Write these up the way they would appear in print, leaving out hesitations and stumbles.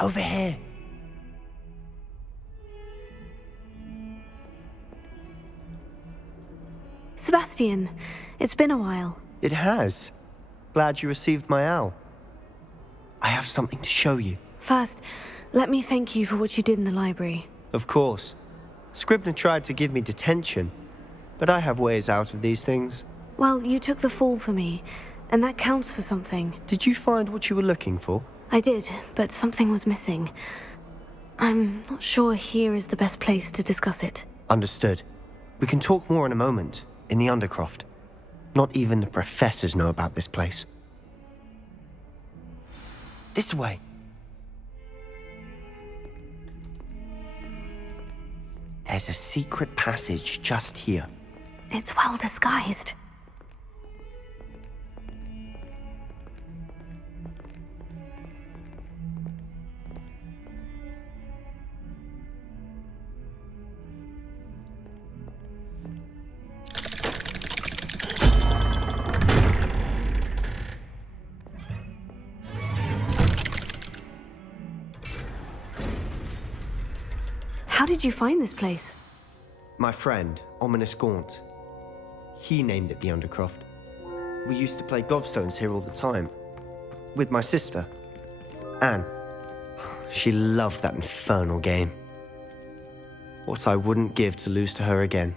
Over here. Sebastian, it's been a while. It has. Glad you received my owl. I have something to show you. First, let me thank you for what you did in the library. Of course. Scribner tried to give me detention, but I have ways out of these things. Well, you took the fall for me, and that counts for something. Did you find what you were looking for? I did, but something was missing. I'm not sure here is the best place to discuss it. Understood. We can talk more in a moment, in the Undercroft. Not even the professors know about this place. This way. There's a secret passage just here. It's well disguised. How did you find this place? My friend, Ominous Gaunt. He named it the Undercroft. We used to play gobstones here all the time. With my sister, Anne. She loved that infernal game. What I wouldn't give to lose to her again.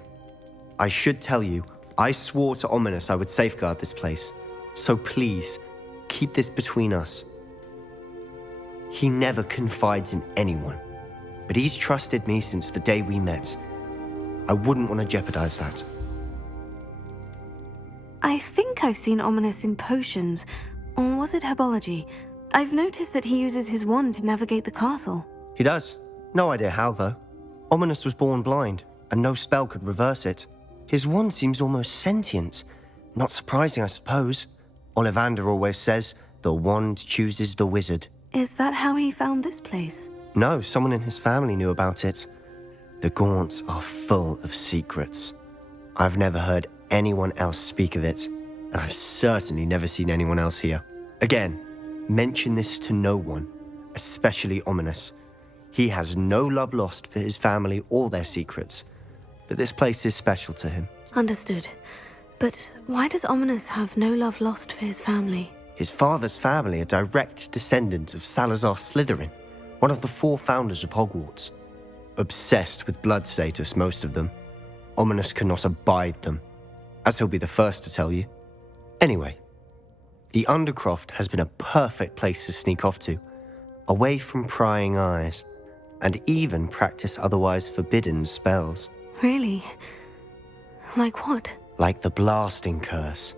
I should tell you, I swore to Ominous I would safeguard this place. So please, keep this between us. He never confides in anyone, but he's trusted me since the day we met. I wouldn't want to jeopardize that. I think I've seen Ominous in potions, or was it herbology? I've noticed that he uses his wand to navigate the castle. He does. No idea how, though. Ominous was born blind, and no spell could reverse it. His wand seems almost sentient. Not surprising, I suppose. Ollivander always says, the wand chooses the wizard. Is that how he found this place? No, someone in his family knew about it. The Gaunts are full of secrets. I've never heard anyone else speak of it, and I've certainly never seen anyone else here. Again, mention this to no one, especially Ominous. He has no love lost for his family or their secrets, but this place is special to him. Understood. But why does Ominous have no love lost for his family? His father's family are direct descendants of Salazar Slytherin, one of the 4 founders of Hogwarts. Obsessed with blood status, most of them. Ominous cannot abide them, as he'll be the first to tell you. Anyway, the Undercroft has been a perfect place to sneak off to, away from prying eyes, and even practice otherwise forbidden spells. Really? Like what? Like the blasting curse.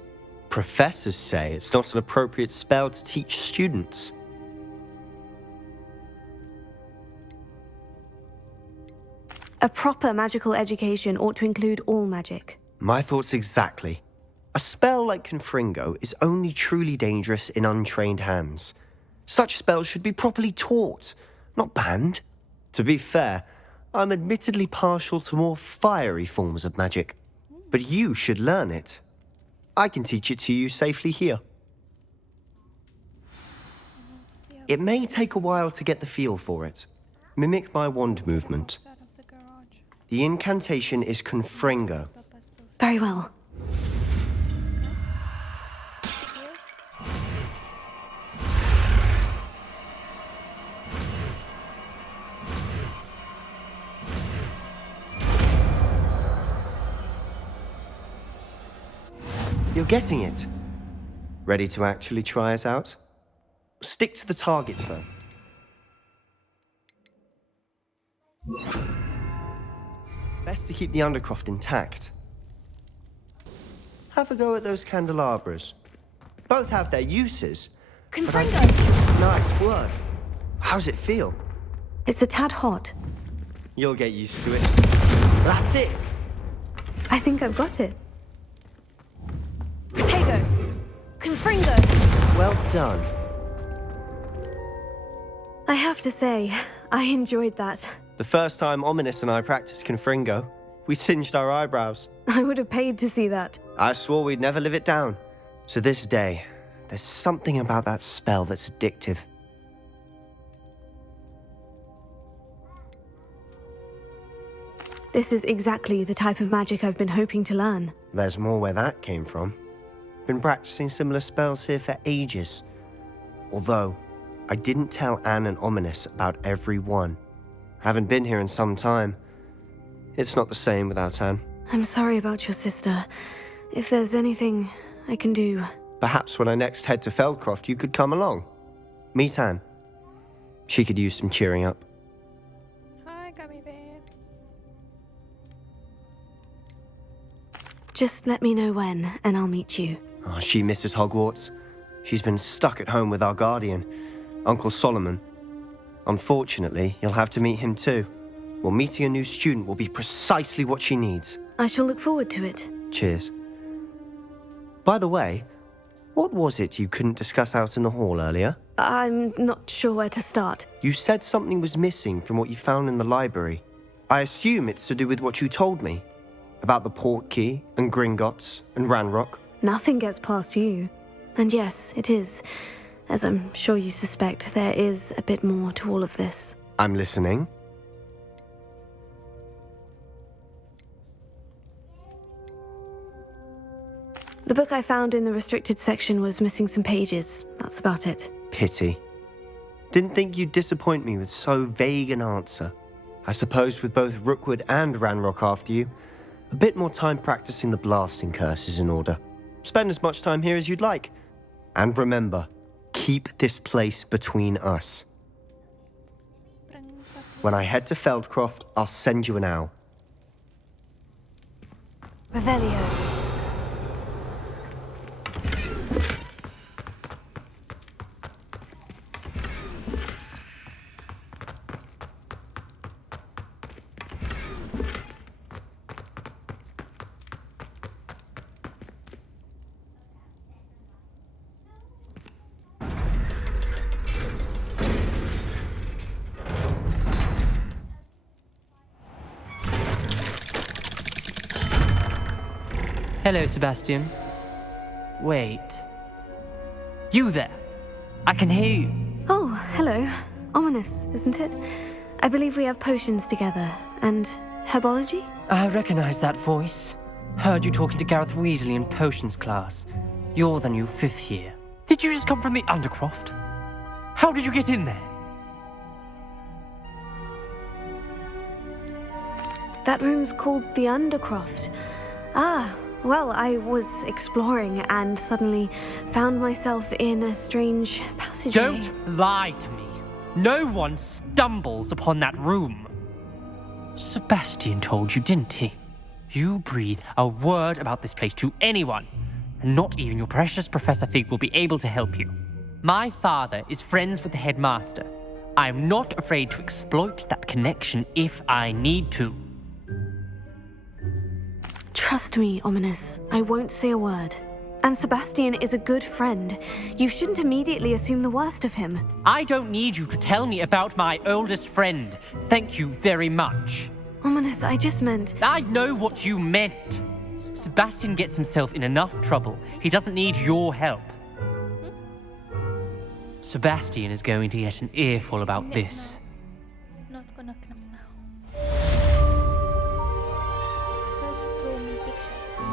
Professors say it's not an appropriate spell to teach students. A proper magical education ought to include all magic. My thoughts exactly. A spell like Confringo is only truly dangerous in untrained hands. Such spells should be properly taught, not banned. To be fair, I'm admittedly partial to more fiery forms of magic, but you should learn it. I can teach it to you safely here. It may take a while to get the feel for it. Mimic my wand movement. The incantation is Confringo. Very well. You're getting it. Ready to actually try it out? Stick to the targets, though. Best to keep the Undercroft intact. Have a go at those candelabras. Both have their uses. Confringo! Nice work. How's it feel? It's a tad hot. You'll get used to it. That's it! I think I've got it. Protego! Confringo! Well done. I have to say, I enjoyed that. The first time Ominous and I practiced Confringo, we singed our eyebrows. I would have paid to see that. I swore we'd never live it down. To this day, there's something about that spell that's addictive. This is exactly the type of magic I've been hoping to learn. There's more where that came from. Been practicing similar spells here for ages. Although, I didn't tell Anne and Ominous about every one. Haven't been here in some time. It's not the same without Anne. I'm sorry about your sister. If there's anything I can do... Perhaps when I next head to Feldcroft, you could come along. Meet Anne. She could use some cheering up. Hi, Gummy Bear. Just let me know when, and I'll meet you. Oh, she misses Hogwarts. She's been stuck at home with our guardian, Uncle Solomon. Unfortunately, you'll have to meet him too. Well, meeting a new student will be precisely what she needs. I shall look forward to it. Cheers. By the way, what was it you couldn't discuss out in the hall earlier? I'm not sure where to start. You said something was missing from what you found in the library. I assume it's to do with what you told me. About the port key, and Gringotts, and Ranrock. Nothing gets past you. And yes, it is. As I'm sure you suspect, there is a bit more to all of this. I'm listening. The book I found in the restricted section was missing some pages. That's about it. Pity. Didn't think you'd disappoint me with so vague an answer. I suppose with both Rookwood and Ranrock after you, a bit more time practicing the blasting curse is in order. Spend as much time here as you'd like. And remember, keep this place between us. When I head to Feldcroft, I'll send you an owl. Revelio. Hello, Sebastian. Wait. You there? I can hear you. Oh, hello. Ominous, isn't it? I believe we have potions together. And herbology? I recognize that voice. Heard you talking to Gareth Weasley in potions class. You're the new 5th year. Did you just come from the Undercroft? How did you get in there? That room's called the Undercroft. Ah, well, I was exploring and suddenly found myself in a strange passageway. Don't lie to me. No one stumbles upon that room. Sebastian told you, didn't he? You breathe a word about this place to anyone, and not even your precious Professor Fig will be able to help you. My father is friends with the headmaster. I am not afraid to exploit that connection if I need to. Trust me, Ominous. I won't say a word. And Sebastian is a good friend. You shouldn't immediately assume the worst of him. I don't need you to tell me about my oldest friend. Thank you very much. Ominous, I just meant... I know what you meant. Sebastian gets himself in enough trouble. He doesn't need your help. Sebastian is going to get an earful about this. Not gonna come now. First, draw me pictures, please.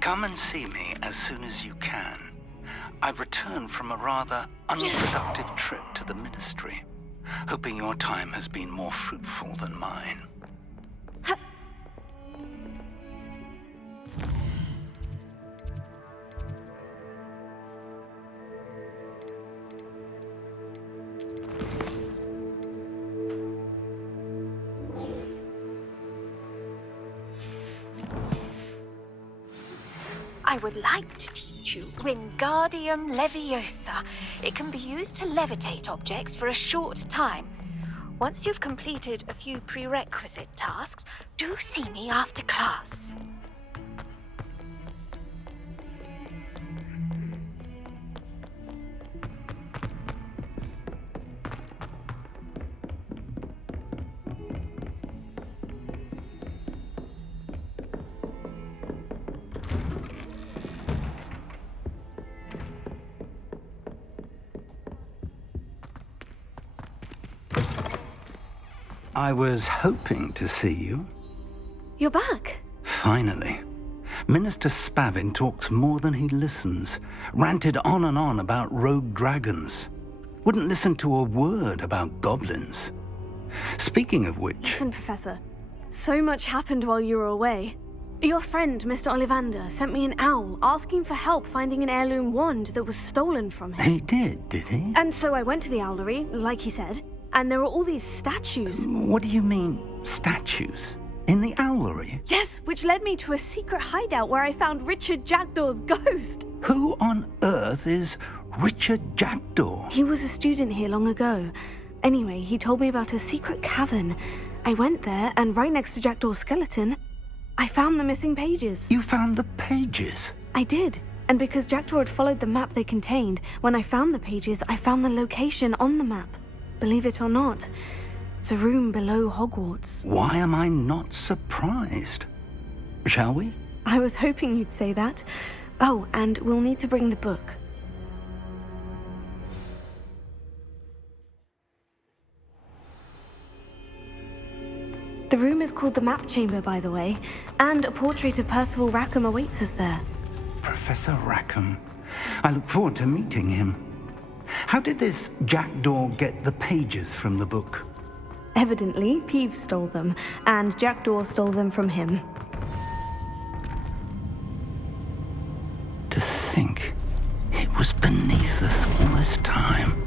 Come and see me as soon as you can. I've returned from a rather unproductive trip to the Ministry, hoping your time has been more fruitful than mine. I would like to teach you Wingardium Leviosa. It can be used to levitate objects for a short time. Once you've completed a few prerequisite tasks, do see me after class. I was hoping to see you. You're back. Finally. Minister Spavin talks more than he listens. Ranted on and on about rogue dragons. Wouldn't listen to a word about goblins. Speaking of which... Listen, Professor. So much happened while you were away. Your friend, Mr. Ollivander, sent me an owl asking for help finding an heirloom wand that was stolen from him. He did he? And so I went to the owlery, like he said, and there were all these statues. What do you mean, statues? In the owlery? Yes, which led me to a secret hideout where I found Richard Jackdaw's ghost. Who on earth is Richard Jackdaw? He was a student here long ago. Anyway, he told me about a secret cavern. I went there, and right next to Jackdaw's skeleton, I found the missing pages. You found the pages? I did. And because Jackdaw had followed the map they contained, when I found the pages, I found the location on the map. Believe it or not, it's a room below Hogwarts. Why am I not surprised? Shall we? I was hoping you'd say that. Oh, and we'll need to bring the book. The room is called the Map Chamber, by the way, and a portrait of Percival Rackham awaits us there. Professor Rackham. I look forward to meeting him. How did this Jackdaw get the pages from the book? Evidently, Peeves stole them, and Jackdaw stole them from him. To think it was beneath us all this time.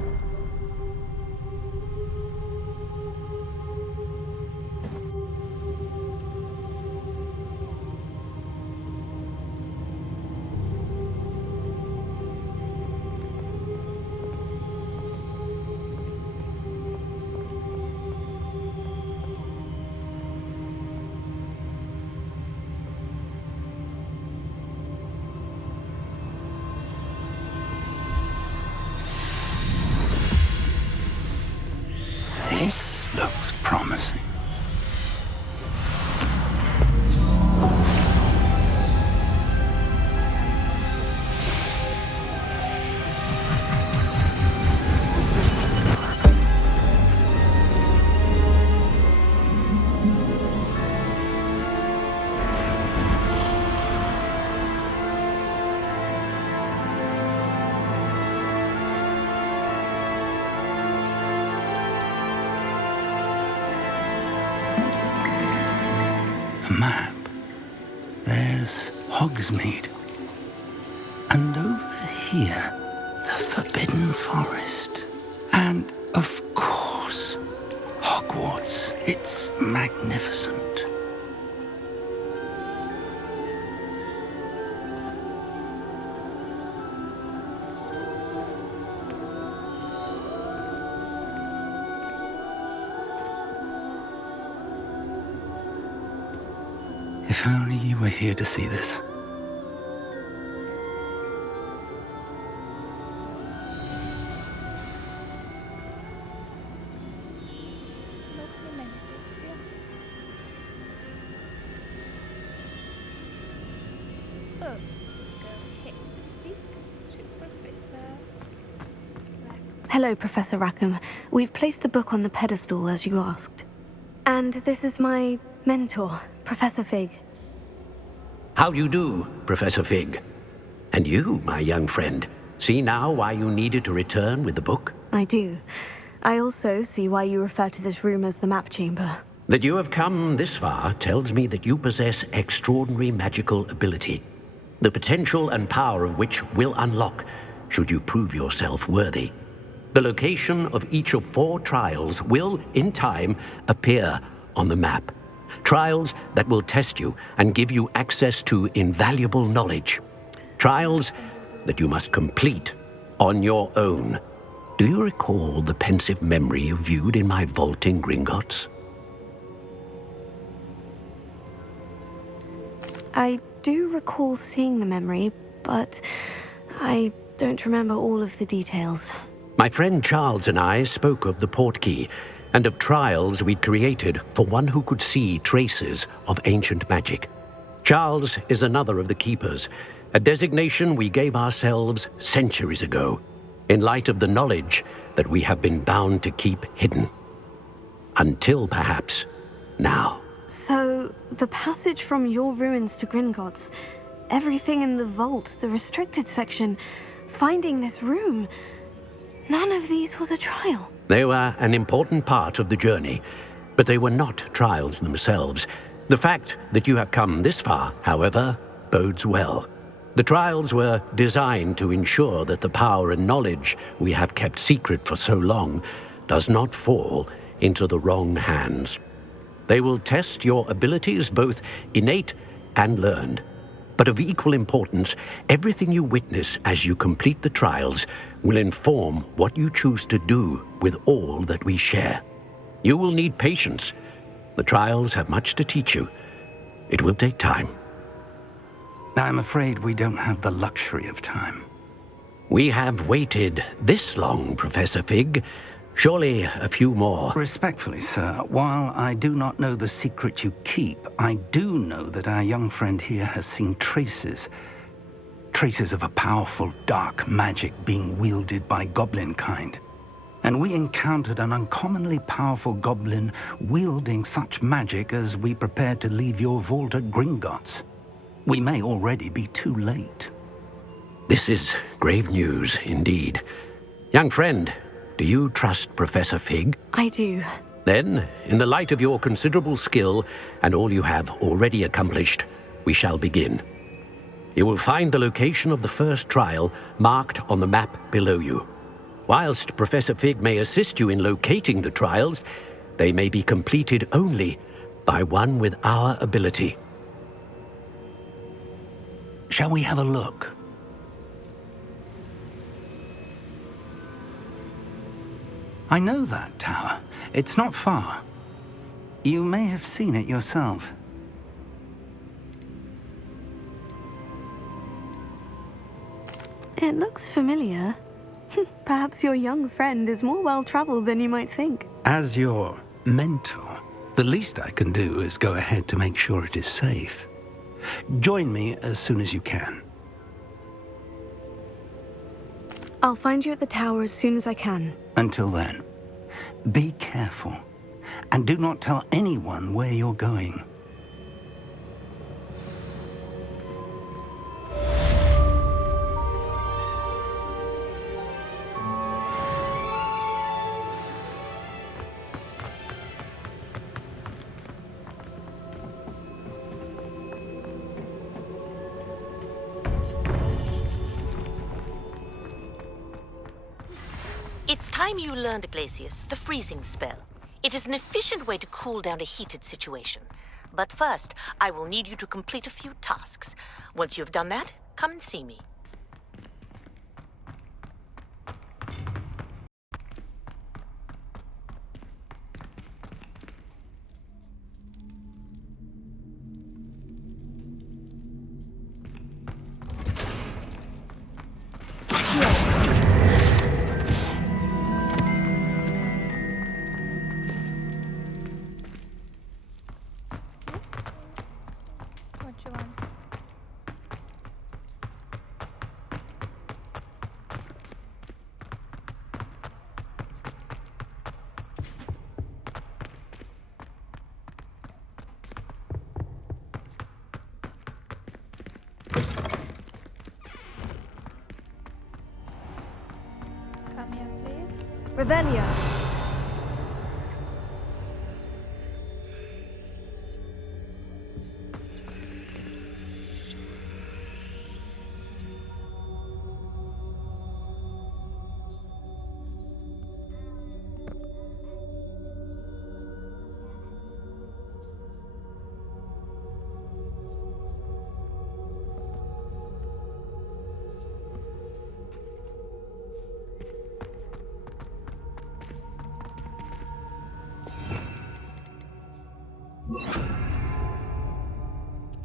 This looks promising. Map. There's Hogsmeade. And over here, the Forbidden Forest. And, of course, Hogwarts. It's magnificent. If only you were here to see this. Oh, go ahead, speak to Professor Rackham. Hello, Professor Rackham. We've placed the book on the pedestal as you asked. And this is my mentor, Professor Fig. How do you do, Professor Fig? And you, my young friend, see now why you needed to return with the book? I do. I also see why you refer to this room as the Map Chamber. That you have come this far tells me that you possess extraordinary magical ability, the potential and power of which will unlock should you prove yourself worthy. The location of each of 4 trials will, in time, appear on the map. Trials that will test you and give you access to invaluable knowledge. Trials that you must complete on your own. Do you recall the pensive memory you viewed in my vault in Gringotts? I do recall seeing the memory, but I don't remember all of the details. My friend Charles and I spoke of the portkey and of trials we'd created for one who could see traces of ancient magic. Charles is another of the keepers, a designation we gave ourselves centuries ago, in light of the knowledge that we have been bound to keep hidden. Until perhaps now. So, the passage from your ruins to Gringotts, everything in the vault, the restricted section, finding this room, none of these was a trial. They were an important part of the journey, but they were not trials themselves. The fact that you have come this far, however, bodes well. The trials were designed to ensure that the power and knowledge we have kept secret for so long does not fall into the wrong hands. They will test your abilities, both innate and learned. But of equal importance, everything you witness as you complete the trials will inform what you choose to do with all that we share. You will need patience. The trials have much to teach you. It will take time. I'm afraid we don't have the luxury of time. We have waited this long, Professor Fig. Surely a few more. Respectfully, sir, while I do not know the secret you keep, I do know that our young friend here has seen traces of a powerful dark magic being wielded by goblin kind. And we encountered an uncommonly powerful goblin wielding such magic as we prepared to leave your vault at Gringotts. We may already be too late. This is grave news indeed. Young friend, do you trust Professor Fig? I do. Then, in the light of your considerable skill and all you have already accomplished, we shall begin. You will find the location of the first trial marked on the map below you. Whilst Professor Fig may assist you in locating the trials, they may be completed only by one with our ability. Shall we have a look? I know that tower. It's not far. You may have seen it yourself. It looks familiar. Perhaps your young friend is more well-traveled than you might think. As your mentor, the least I can do is go ahead to make sure it is safe. Join me as soon as you can. I'll find you at the tower as soon as I can. Until then, be careful, and do not tell anyone where you're going. It's time you learned, Glacius, the freezing spell. It is an efficient way to cool down a heated situation. But first, I will need you to complete a few tasks. Once you've done that, come and see me. What you want? Come here, please. Revelio.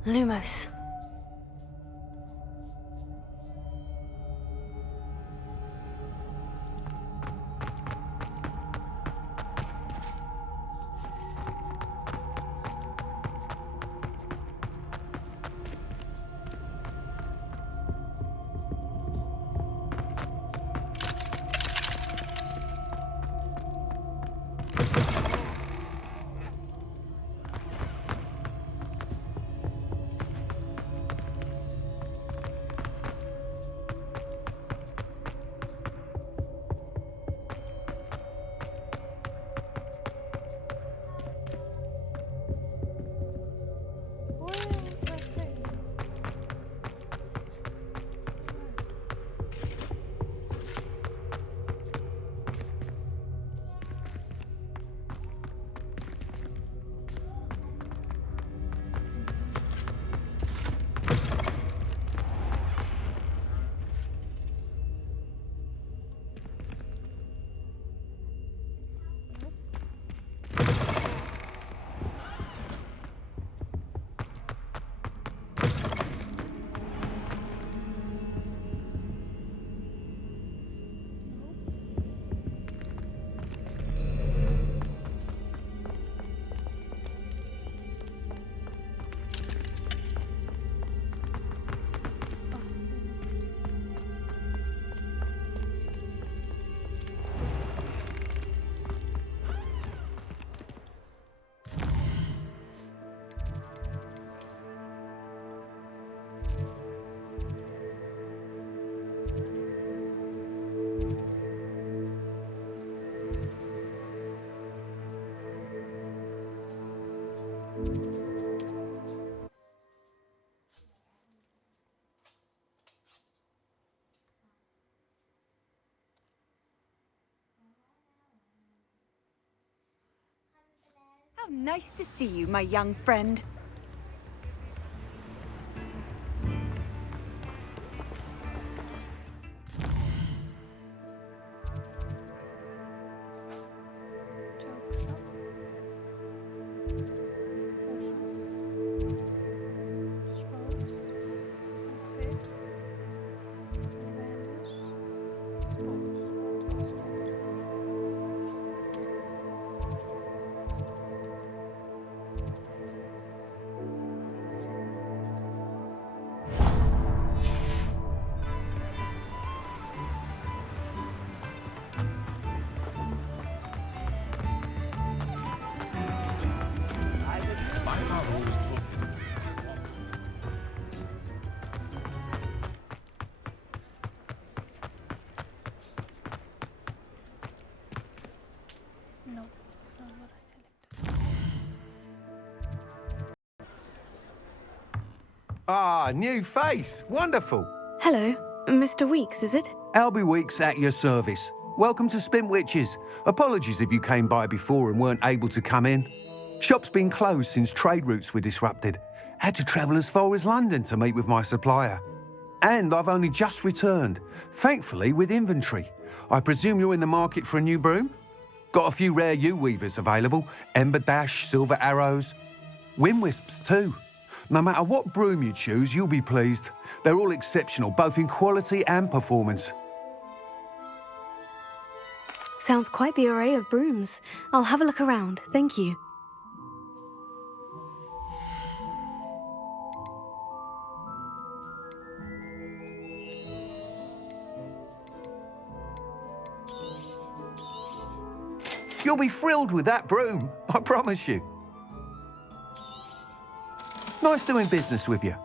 Lumos. Where is that thing? How nice to see you, my young friend. Joke shop. Potions. Scrolls. Exit. Vanish. Spot. No, that's not what I selected. Ah, new face. Wonderful. Hello, Mr. Weeks, is it? Albie Weeks at your service. Welcome to Spint Witches. Apologies if you came by before and weren't able to come in. Shop's been closed since trade routes were disrupted. Had to travel as far as London to meet with my supplier. And I've only just returned, thankfully with inventory. I presume you're in the market for a new broom? Got a few rare yew-weavers available, Ember Dash, Silver Arrows, Wind Wisps too. No matter what broom you choose, you'll be pleased. They're all exceptional, both in quality and performance. Sounds quite the array of brooms. I'll have a look around, thank you. You'll be thrilled with that broom, I promise you. Nice doing business with you.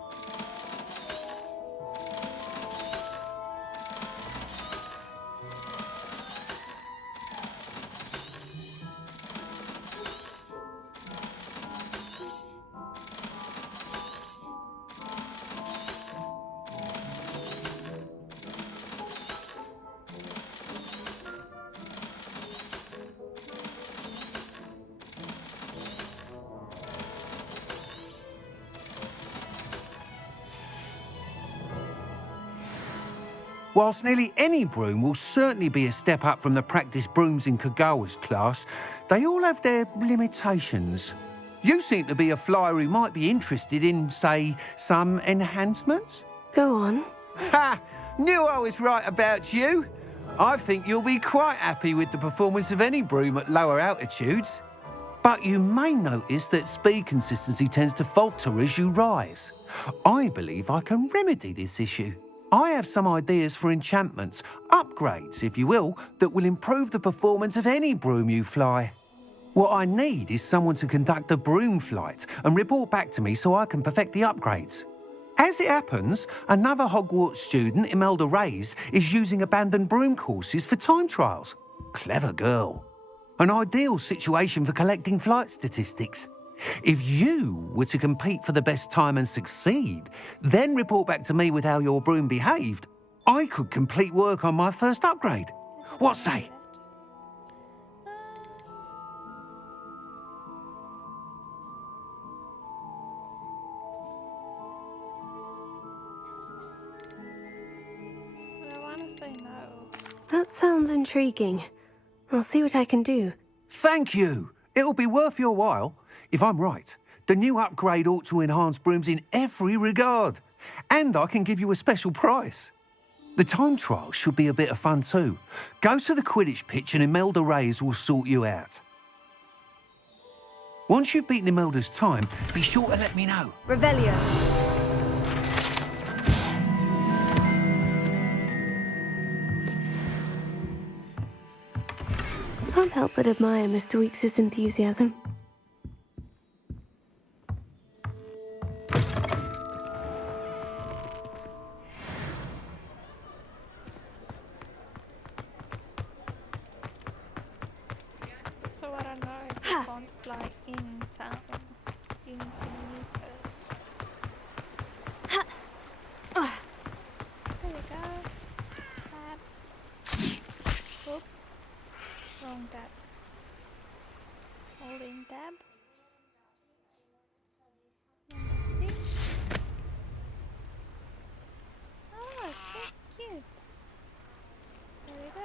Whilst nearly any broom will certainly be a step up from the practice brooms in Kagawa's class, they all have their limitations. You seem to be a flyer who might be interested in, say, some enhancements. Go on. Ha! Knew I was right about you. I think you'll be quite happy with the performance of any broom at lower altitudes. But you may notice that speed consistency tends to falter as you rise. I believe I can remedy this issue. I have some ideas for enchantments, upgrades, if you will, that will improve the performance of any broom you fly. What I need is someone to conduct a broom flight and report back to me so I can perfect the upgrades. As it happens, another Hogwarts student, Imelda Reyes, is using abandoned broom courses for time trials. Clever girl. An ideal situation for collecting flight statistics. If you were to compete for the best time and succeed, then report back to me with how your broom behaved, I could complete work on my first upgrade. What say? But I want to say no. That sounds intriguing. I'll see what I can do. Thank you. It'll be worth your while. If I'm right, the new upgrade ought to enhance brooms in every regard. And I can give you a special price. The time trial should be a bit of fun too. Go to the Quidditch pitch and Imelda Reyes will sort you out. Once you've beaten Imelda's time, be sure to let me know. Revelio. Can't help but admire Mr. Weekes' enthusiasm. So what I know is you can't fly in town. You need to move first. There we go. Dab. Whoop. Wrong dab. Holding dab. Number 3. Oh, okay, cute. There we go.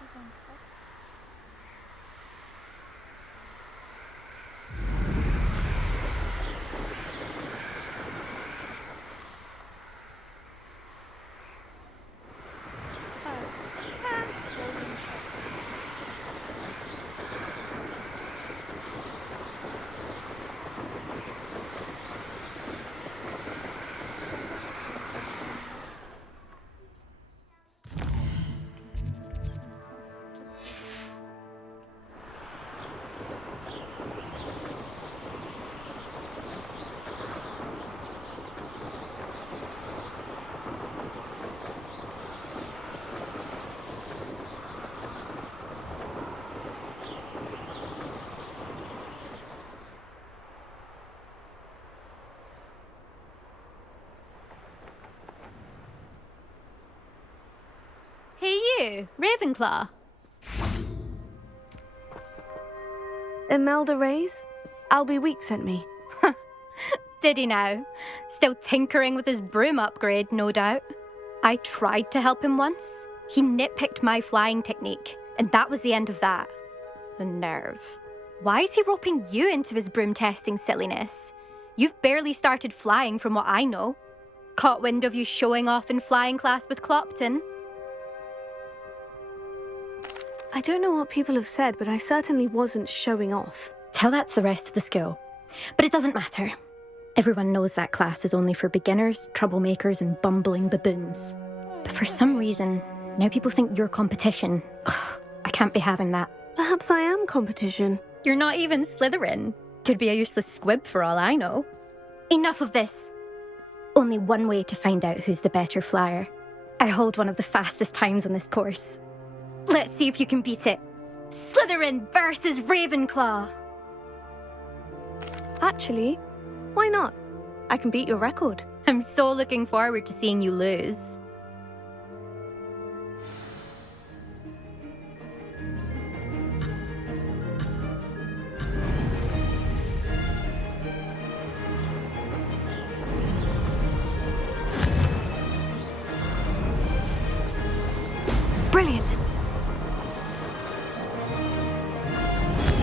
This one sucks. Holding shift. Hey you, Ravenclaw. Imelda Reyes? Albie Week sent me. Did he now? Still tinkering with his broom upgrade, no doubt. I tried to help him once. He nitpicked my flying technique, and that was the end of that. The nerve. Why is he roping you into his broom testing silliness? You've barely started flying from what I know. Caught wind of you showing off in flying class with Clopton. I don't know what people have said, but I certainly wasn't showing off. Tell that to the rest of the school. But it doesn't matter. Everyone knows that class is only for beginners, troublemakers, and bumbling baboons. But for some reason, now people think you're competition. Ugh, I can't be having that. Perhaps I am competition. You're not even Slytherin. Could be a useless squib for all I know. Enough of this. Only one way to find out who's the better flyer. I hold one of the fastest times on this course. Let's see if you can beat it. Slytherin versus Ravenclaw. Actually, why not? I can beat your record. I'm so looking forward to seeing you lose. Brilliant.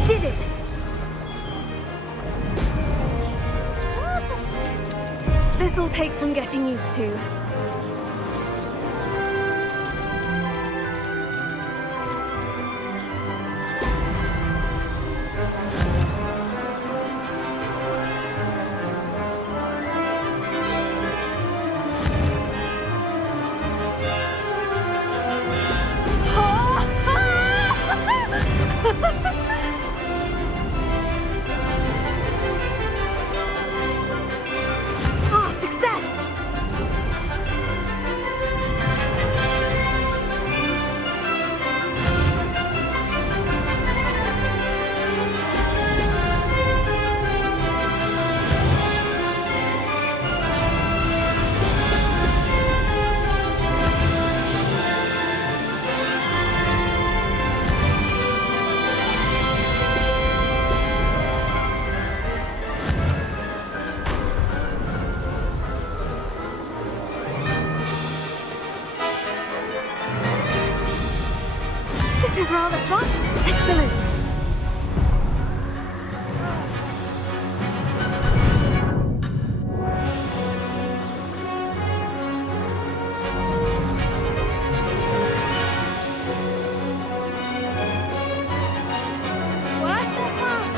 Did it! This'll take some getting used to. This is rather fun. Excellent. What the fuck?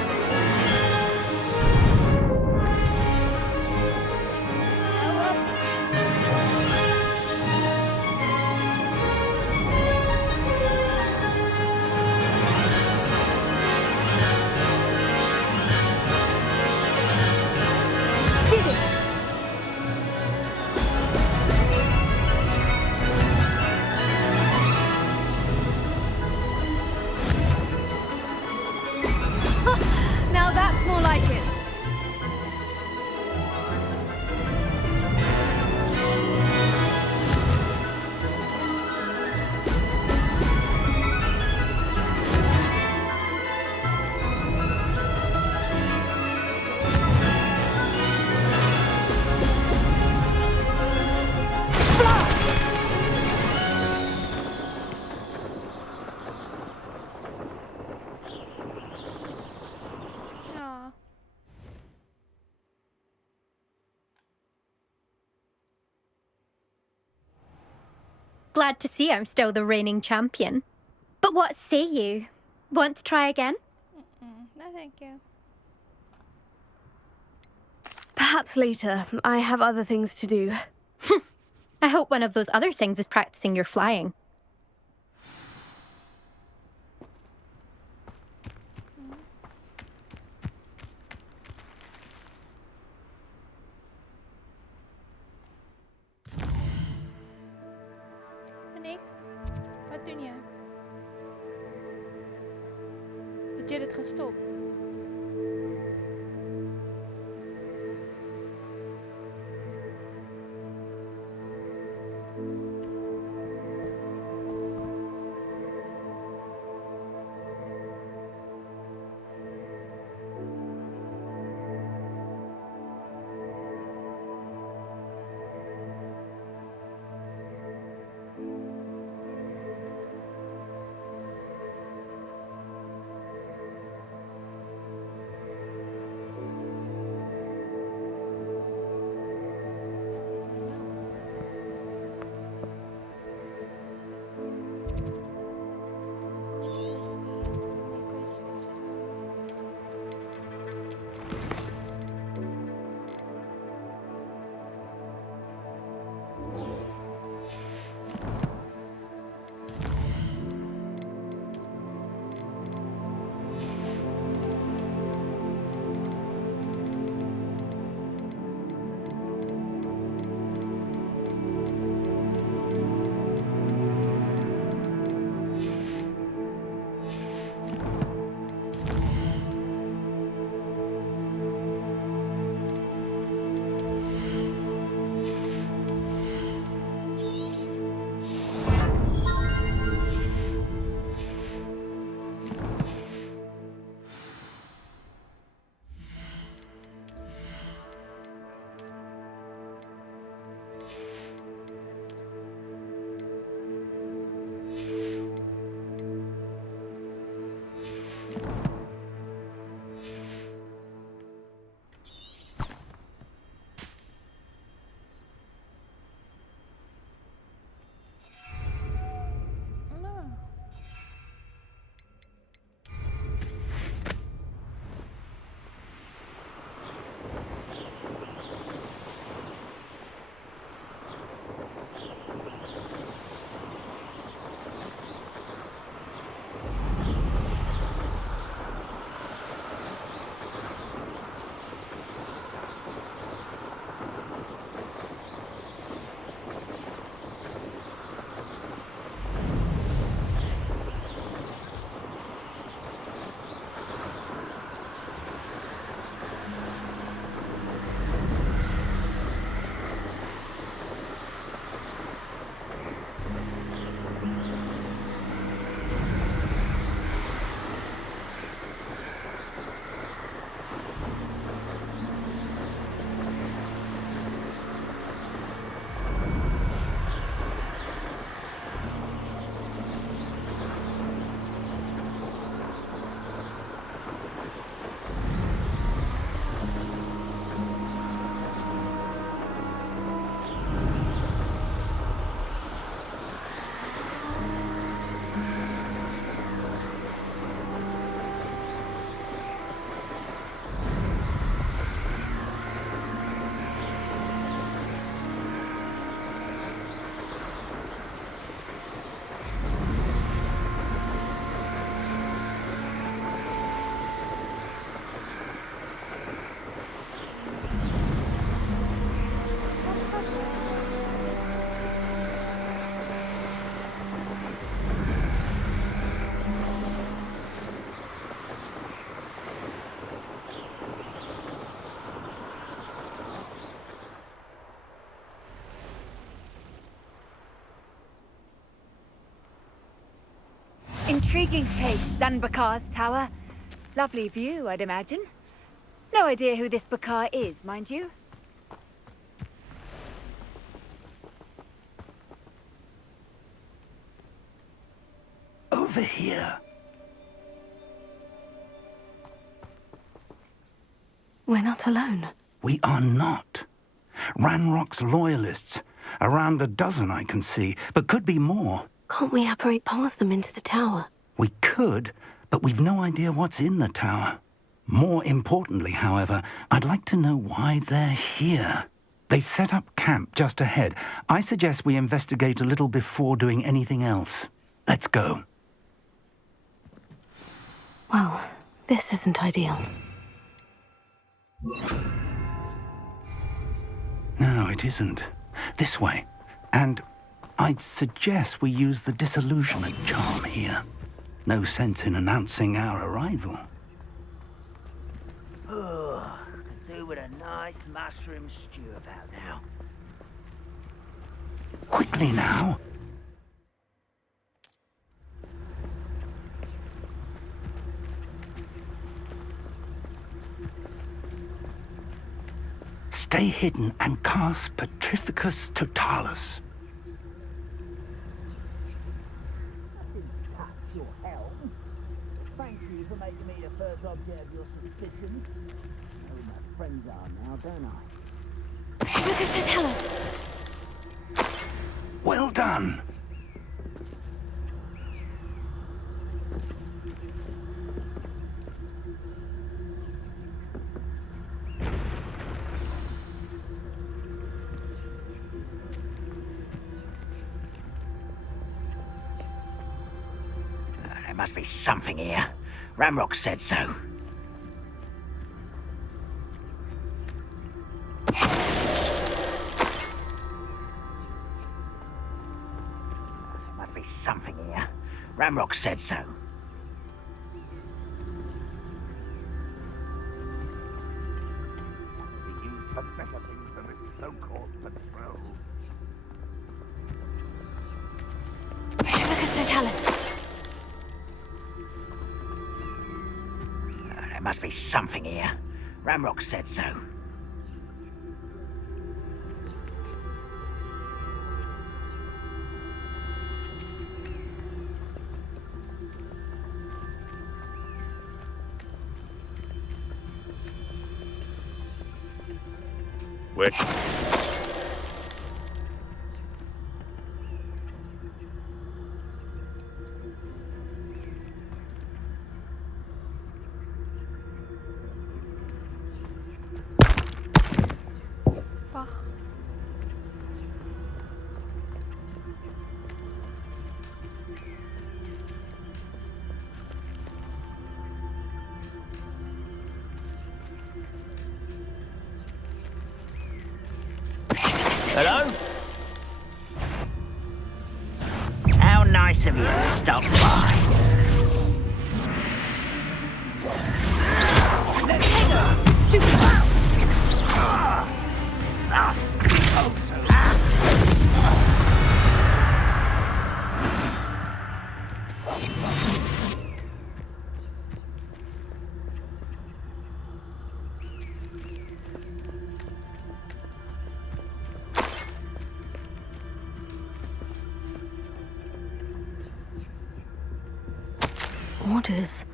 Did it! Now that's more like it. Aw. Glad to see I'm still the reigning champion. But what say you? Want to try again? No, thank you. Perhaps later. I have other things to do. I hope one of those other things is practicing your flying. En ik? Wat doe je? Heb je dit gestopt? Intriguing place, Zanbakar's tower. Lovely view, I'd imagine. No idea who this Bakar is, mind you. Over here. We're not alone. We are not. Ranrock's loyalists. Around a dozen I can see, but could be more. Can't we apparate past them into the tower? We could, but we've no idea what's in the tower. More importantly, however, I'd like to know why they're here. They've set up camp just ahead. I suggest we investigate a little before doing anything else. Let's go. Well, this isn't ideal. No, it isn't. This way. And I'd suggest we use the disillusionment charm here. No sense in announcing our arrival. Oh, could do with a nice mushroom stew about now. Quickly now. Stay hidden and cast Petrificus Totalis. Your helm. Thank you for making me the first object of your suspicions. I know who my friends are now, don't I? Lucas, don't tell us. Well done. There must be something here. Ramrock said so. There must be something here. Ramrock said so. We use for better things than this so-called patrol. Lucas, don't tell us. There must be something here. Ramrock said so. Which? Fuck. Hello? How nice of you to stop by. Orders.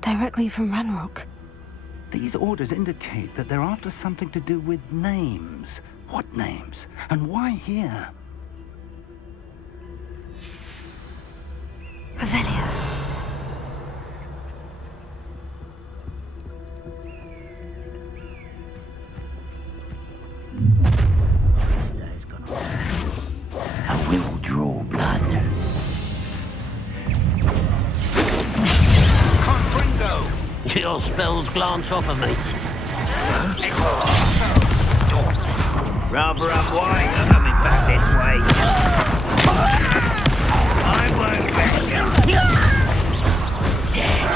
Directly from Ranrock. These orders indicate that they're after something to do with names. What names? And why here? Revelio. This day's gone on. I will draw blood. Your spells glance off of me. Rather unwise coming back this way. I won't let you. Dead.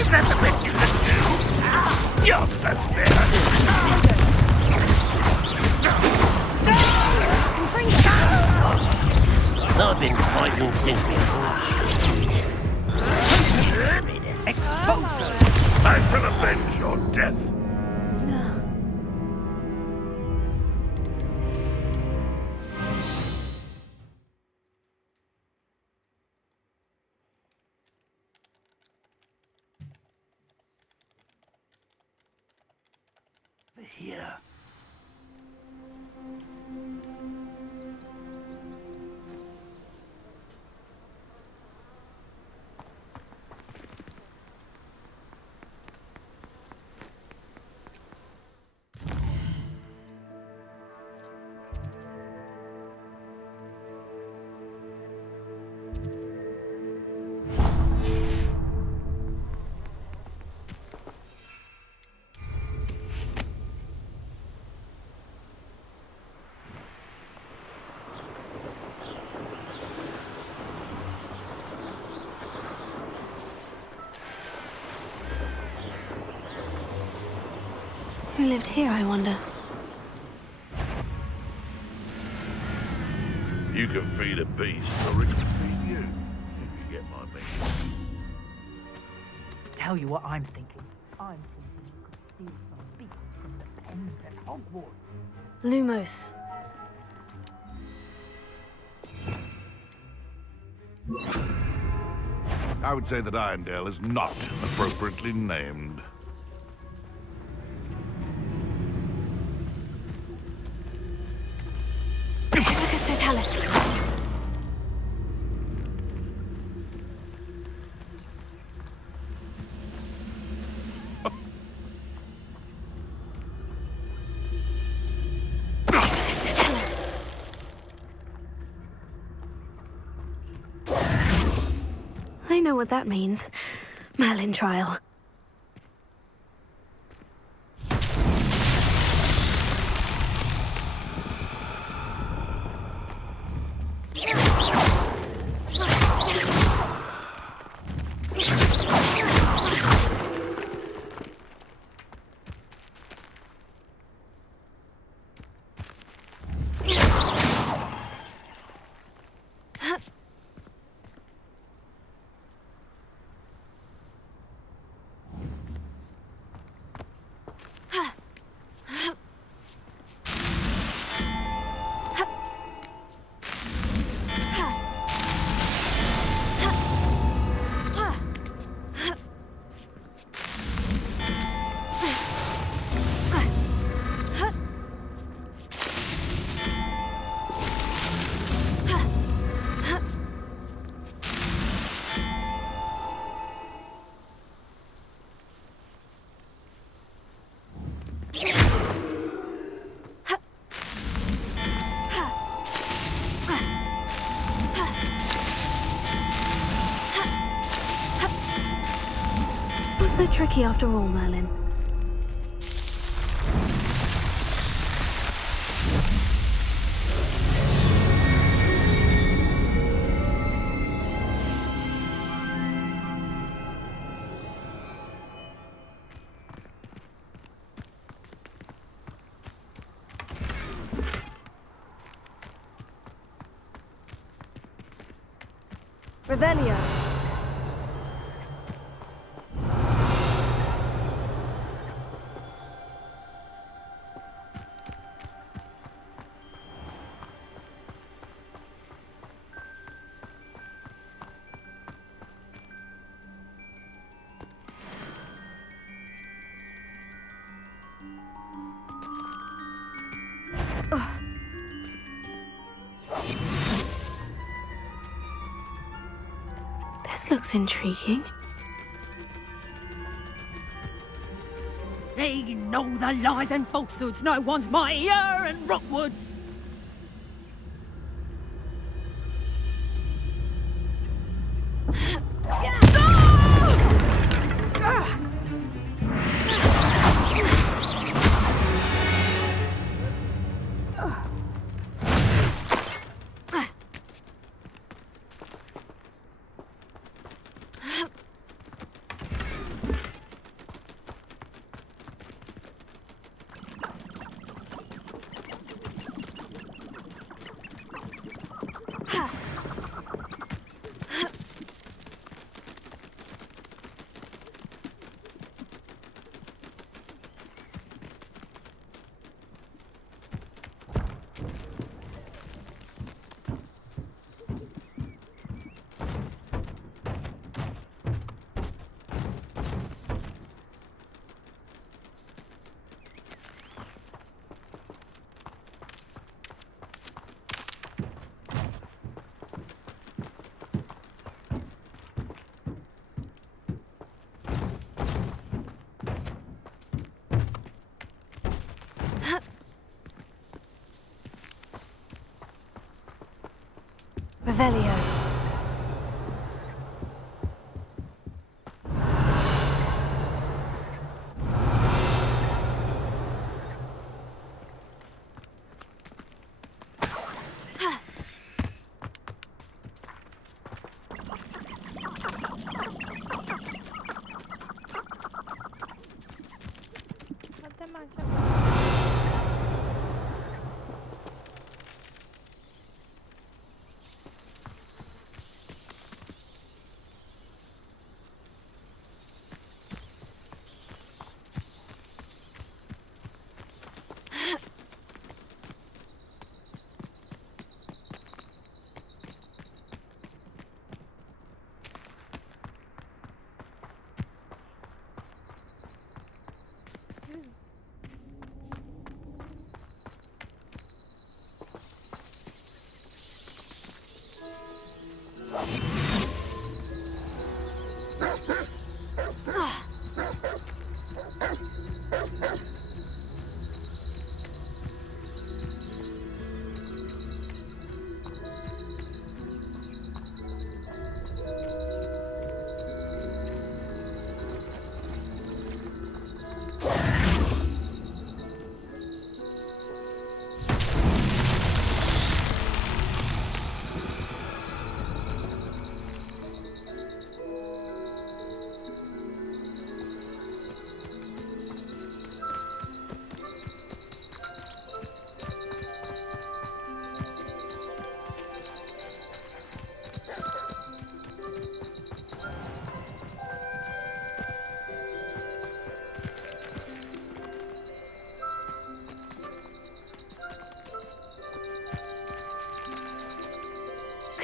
Is that the best you can do? You're so fair. I've been fighting is expose her! I shall avenge your death! Here. Who lived here, I wonder? You can feed a beast, or it can feed you. If you get my meaning. Tell you what I'm thinking. I'm thinking you could steal some beasts from the pens at Hogwarts. Lumos. I would say that Irondale is not appropriately named. Lucas Totalis. I know what that means. Merlin Trial. So tricky after all, Merlin. Revelio. This looks intriguing. They know the lies and falsehoods no one's mightier in Rockwoods. Revelio. Ada macam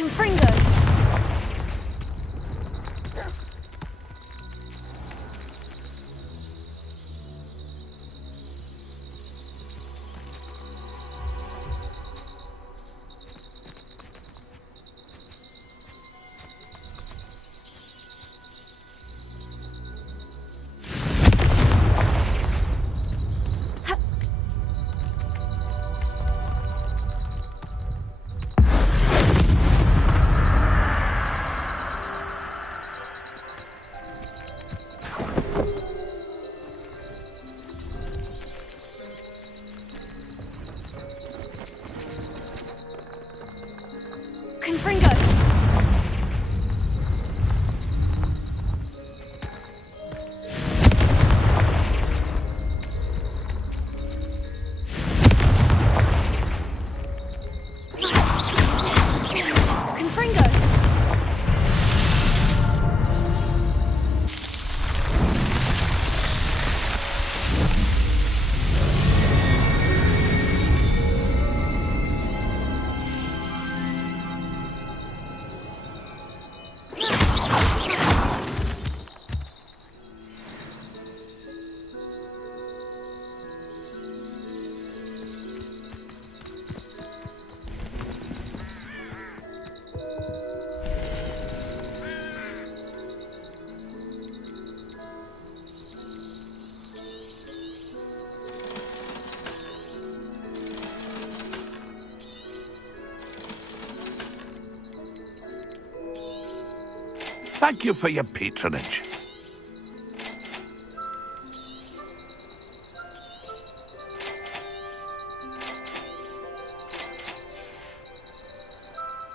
Confringo! Confringo! Confringo! Thank you for your patronage.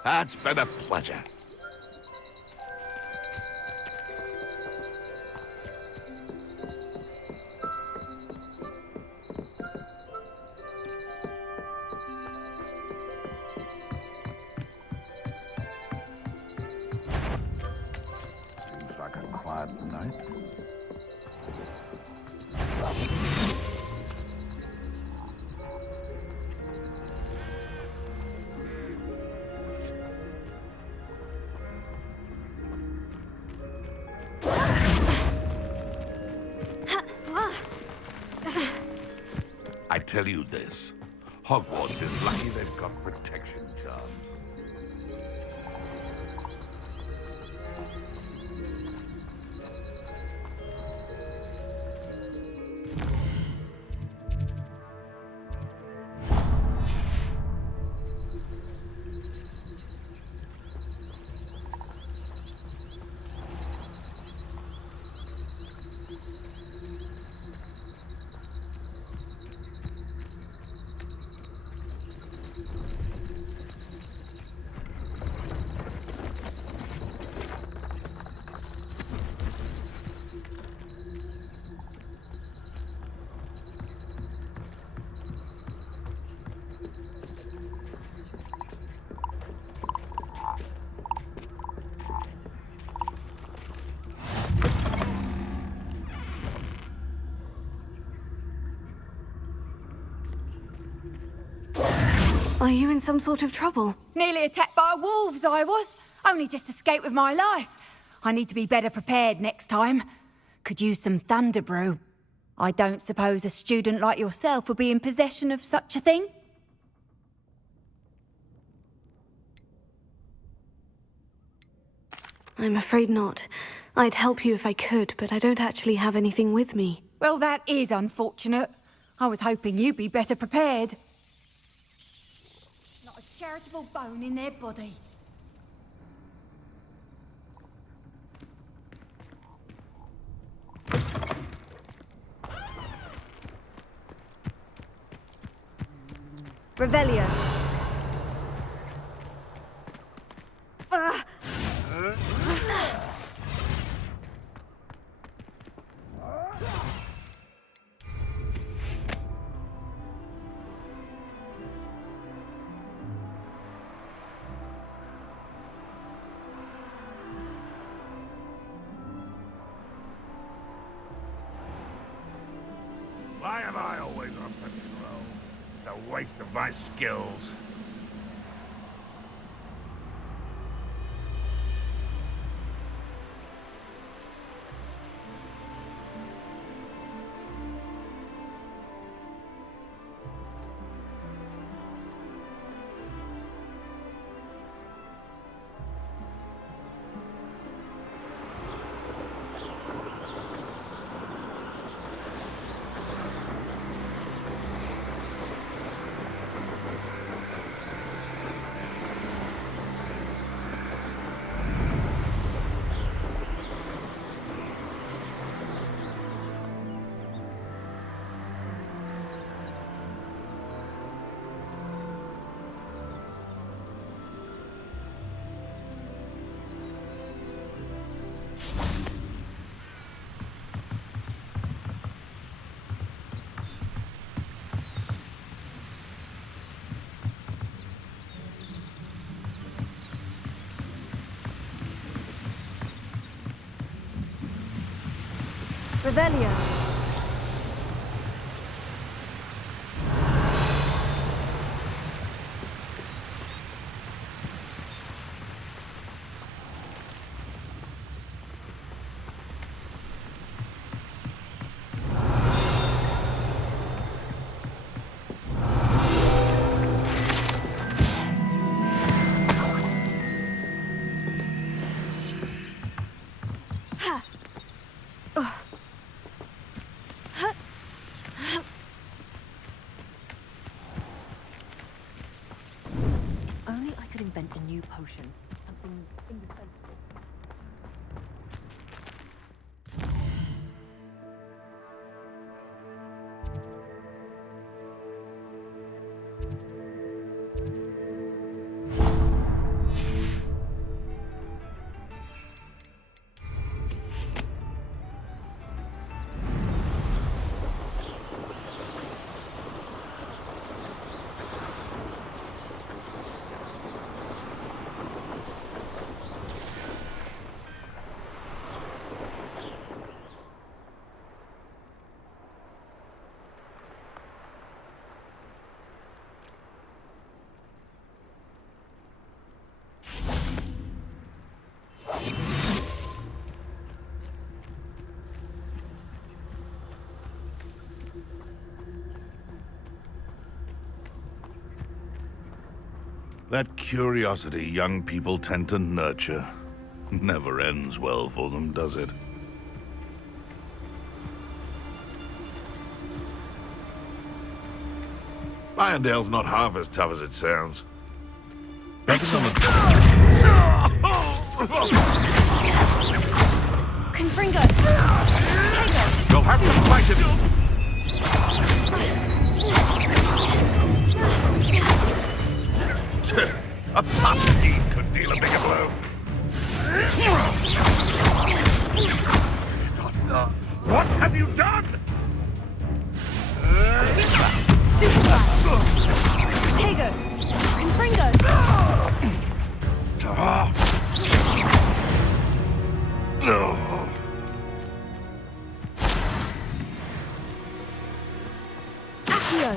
It's been a pleasure. Seems like a quiet night. I tell you this, Hogwarts is lucky they've got protection charms. Are you in some sort of trouble? Nearly attacked by wolves, I was. Only just escaped with my life. I need to be better prepared next time. Could use some thunder brew. I don't suppose a student like yourself would be in possession of such a thing? I'm afraid not. I'd help you if I could, but I don't actually have anything with me. Well, that is unfortunate. I was hoping you'd be better prepared. Not a charitable bone in their body. Revelio. Why am I always on patrol? It's a waste of my skills. Revelio. Invent a new potion. Something indispensable. That curiosity young people tend to nurture never ends well for them, does it? Irondale's not half as tough as it sounds. Better than Confringo! You'll have to fight it! A puppy deed could deal a bigger blow. What have you done? Stupefy! Protego! Confringo! Accio!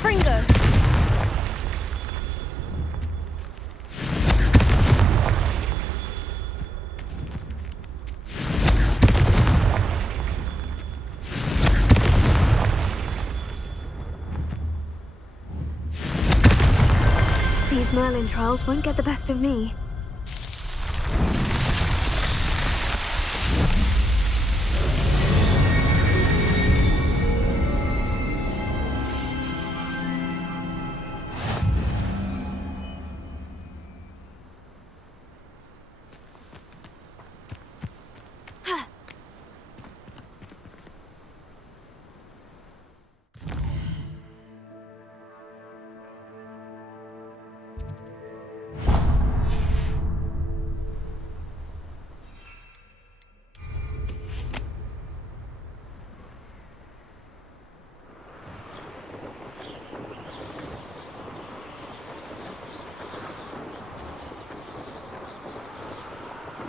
Confringo! These Merlin Trials won't get the best of me.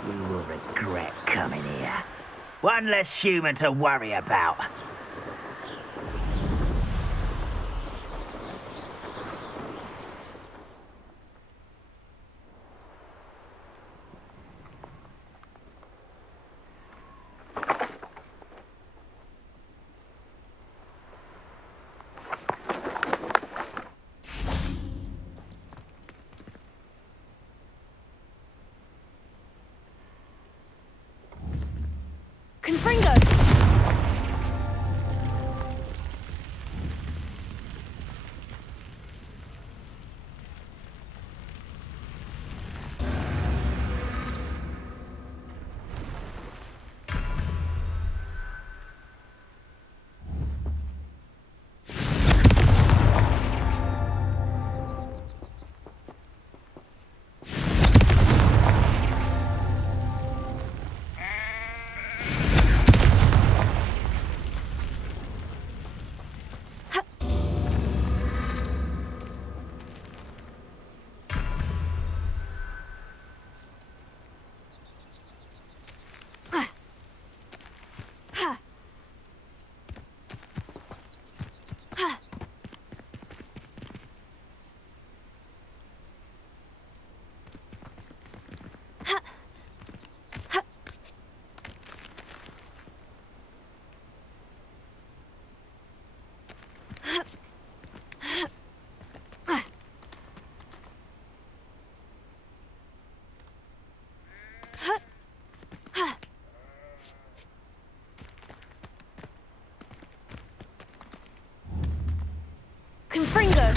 You will regret coming here. One less human to worry about. Confringo! Confringo!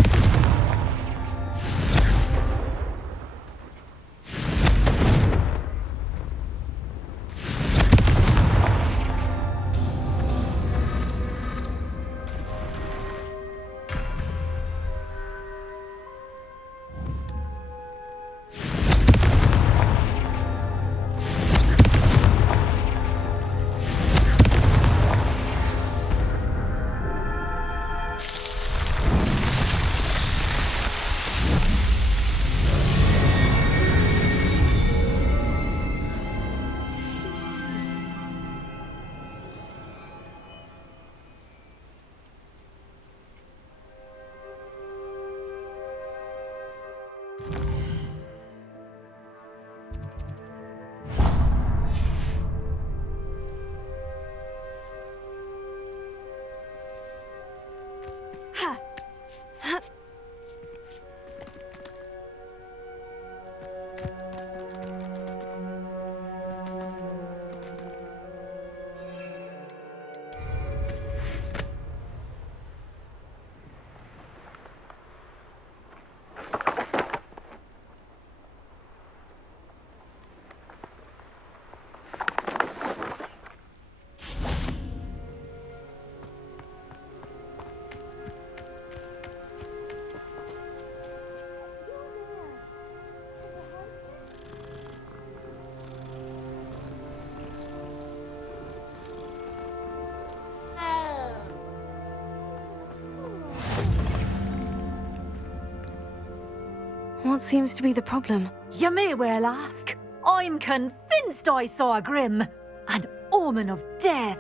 What seems to be the problem? You may well ask. I'm convinced I saw a grim, an omen of death.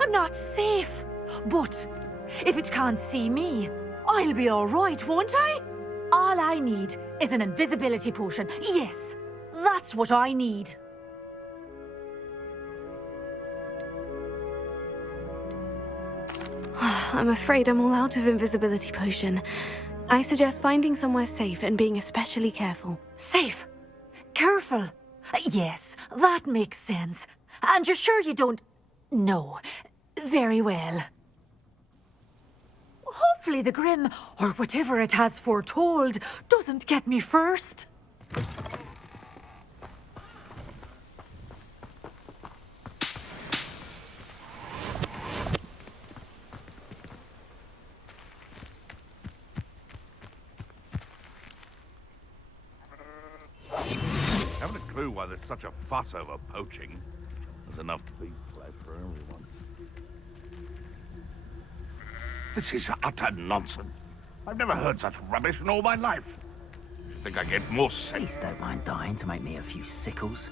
I'm not safe. But if it can't see me, I'll be all right, won't I? All I need is an invisibility potion. Yes, that's what I need. I'm afraid I'm all out of invisibility potion. I suggest finding somewhere safe and being especially careful. Safe? Careful? Yes, that makes sense. And you're sure you don't... No. Very well. Hopefully the Grim, or whatever it has foretold, doesn't get me first. Haven't a clue why there's such a fuss over poaching. There's enough to beat flesh for everyone. This is utter nonsense. I've never heard such rubbish in all my life. You think I get more sense? Please don't mind dying to make me a few sickles.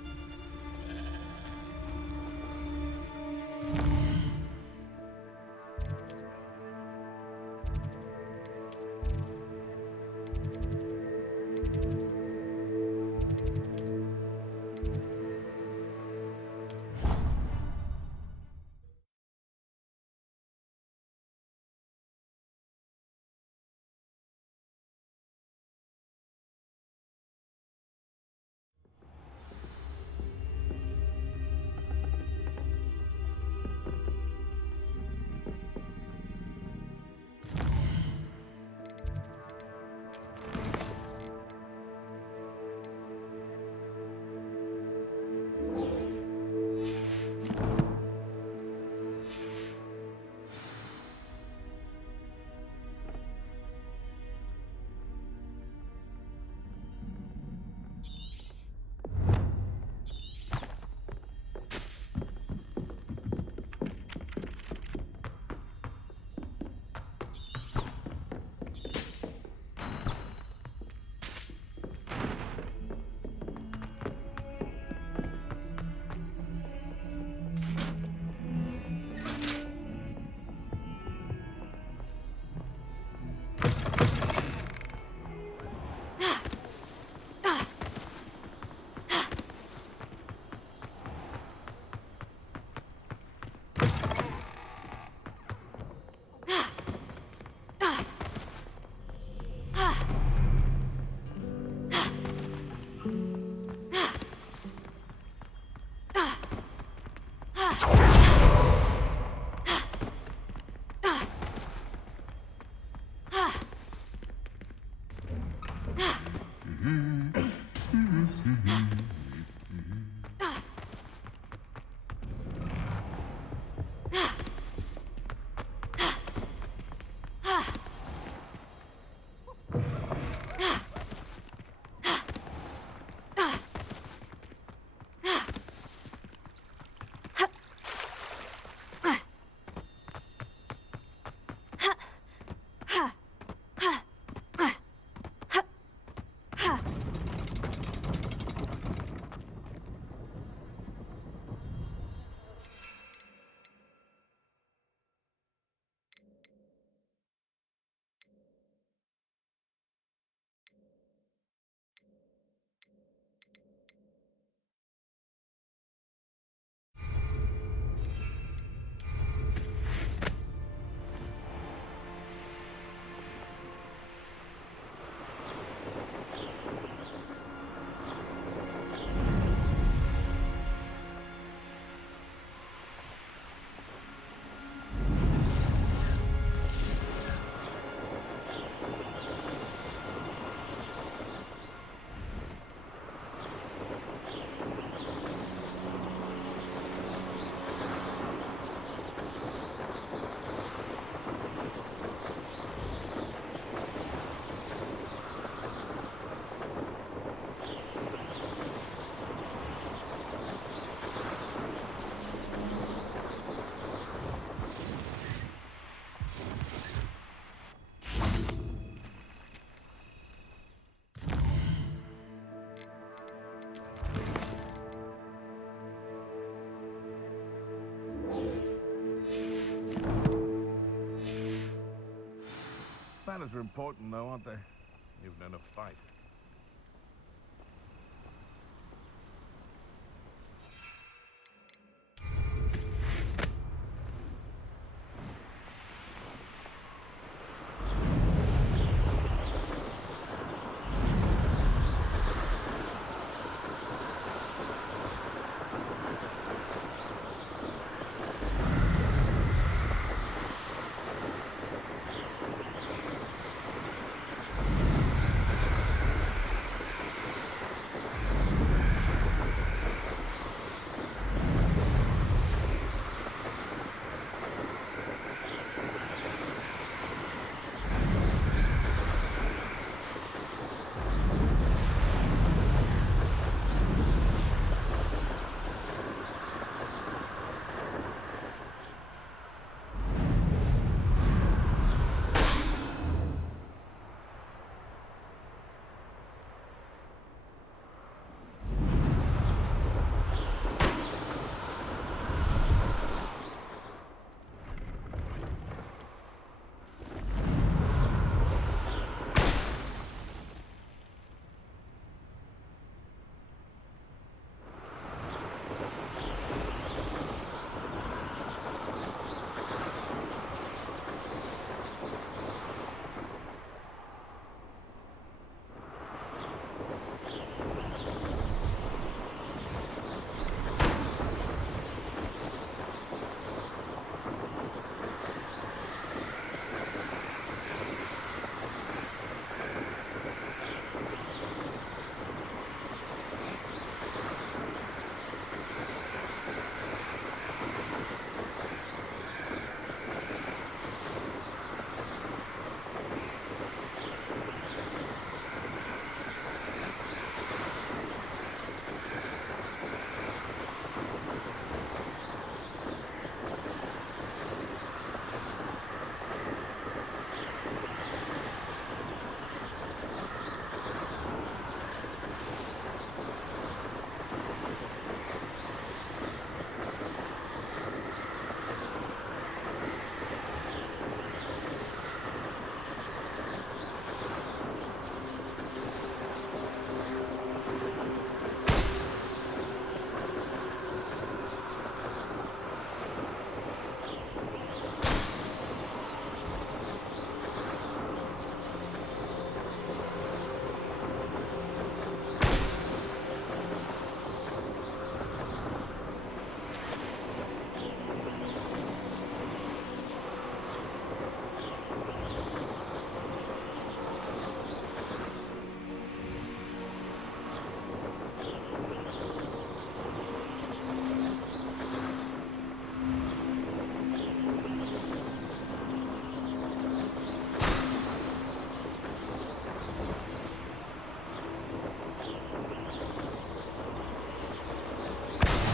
are important, though, aren't they? Even in a fight.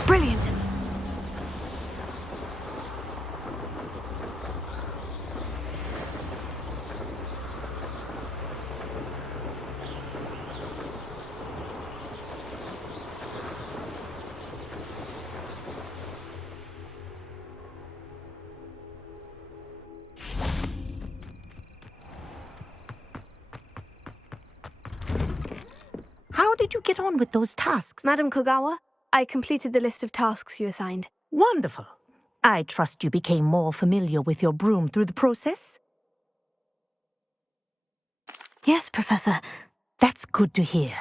Brilliant! How did you get on with those tasks? Madam Kogawa, I completed the list of tasks you assigned. Wonderful. I trust you became more familiar with your broom through the process? Yes, Professor. That's good to hear.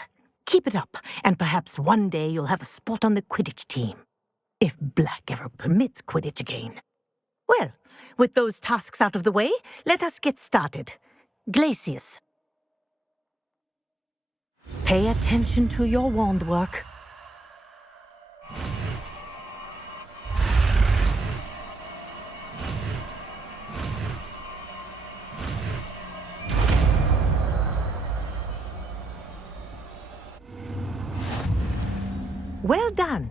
Keep it up, and perhaps one day you'll have a spot on the Quidditch team. If Black ever permits Quidditch again. Well, with those tasks out of the way, let us get started. Glacius. Pay attention to your wand work. Well done.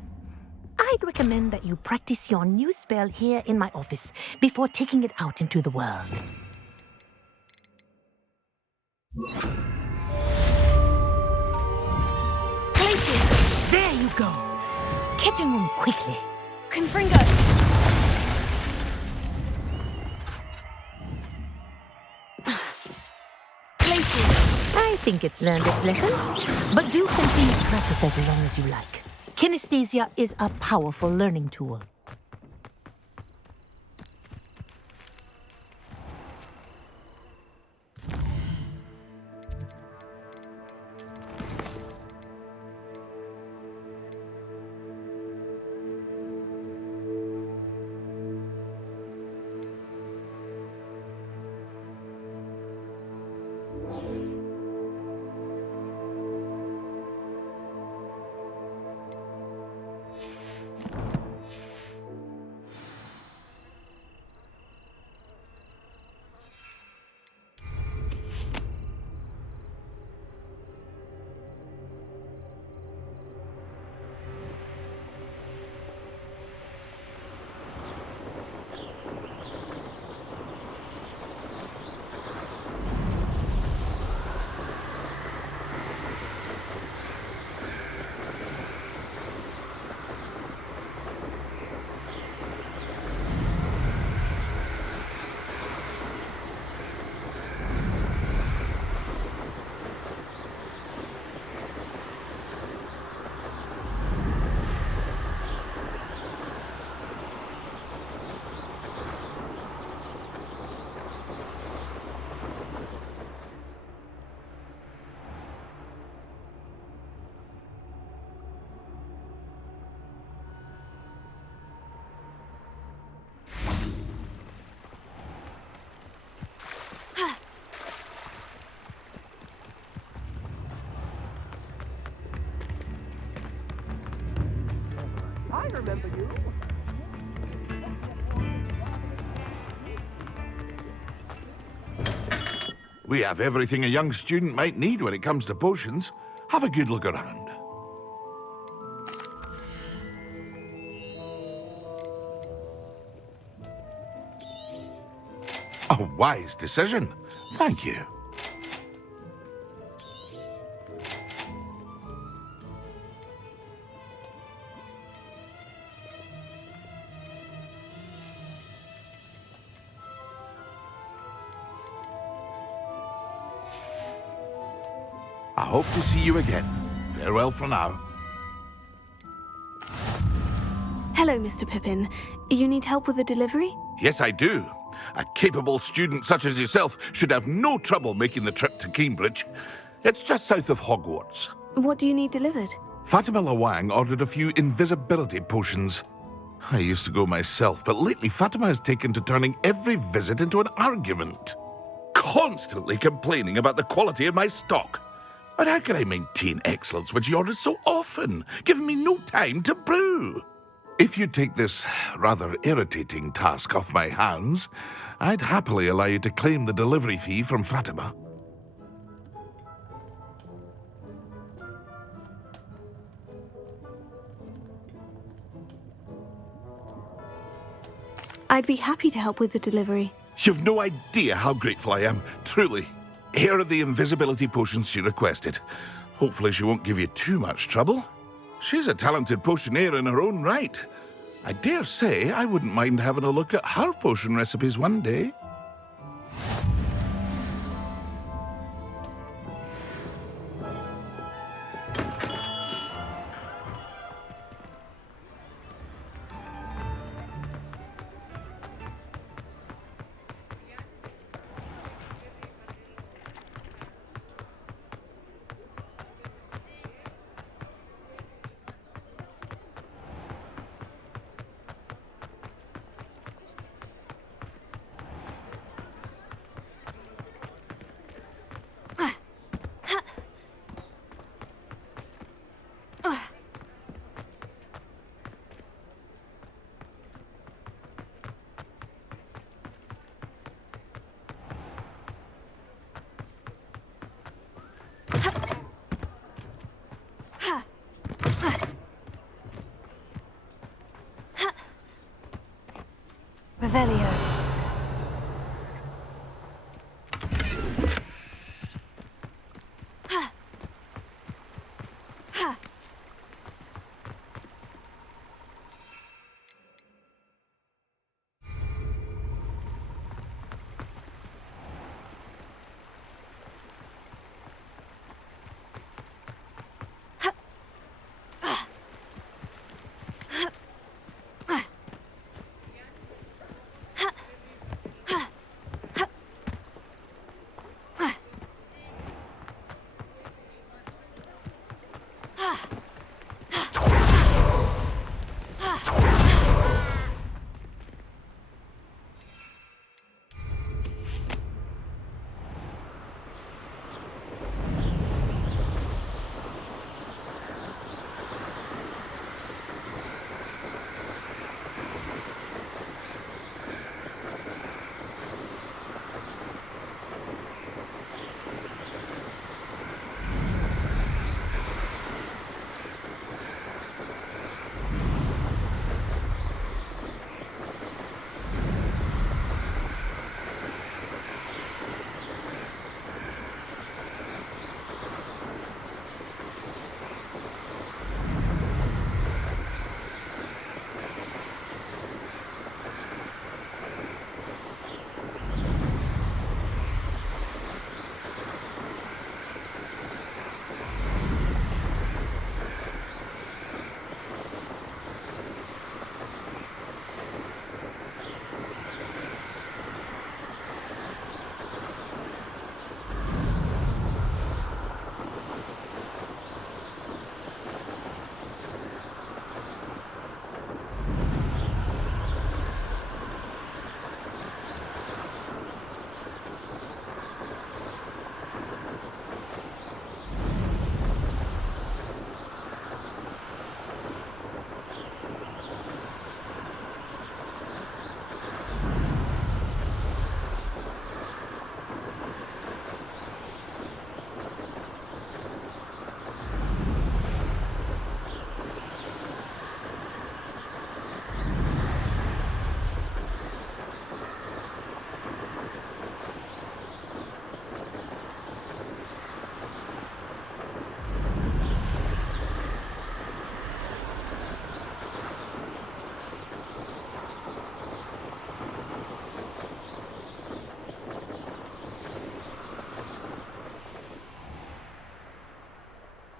I'd recommend that you practice your new spell here in my office before taking it out into the world. Glacius! There you go. Catching them quickly. Confringo! think it's learned its lesson, but do continue to practice as long as you like. Kinesthesia is a powerful learning tool. I remember you. We have everything a young student might need when it comes to potions. Have a good look around. A wise decision. Thank you. I hope to see you again. Farewell for now. Hello, Mr. Pippin. You need help with a delivery? Yes, I do. A capable student such as yourself should have no trouble making the trip to Cambridge. It's just south of Hogwarts. What do you need delivered? Fatima Lawang ordered a few invisibility potions. I used to go myself, but lately Fatima has taken to turning every visit into an argument. Constantly complaining about the quality of my stock. But how can I maintain excellence when she orders so often, giving me no time to brew? If you take this rather irritating task off my hands, I'd happily allow you to claim the delivery fee from Fatima. I'd be happy to help with the delivery. You've no idea how grateful I am, truly. Here are the invisibility potions she requested. Hopefully she won't give you too much trouble. She's a talented potioneer in her own right. I dare say I wouldn't mind having a look at her potion recipes one day. Revelio.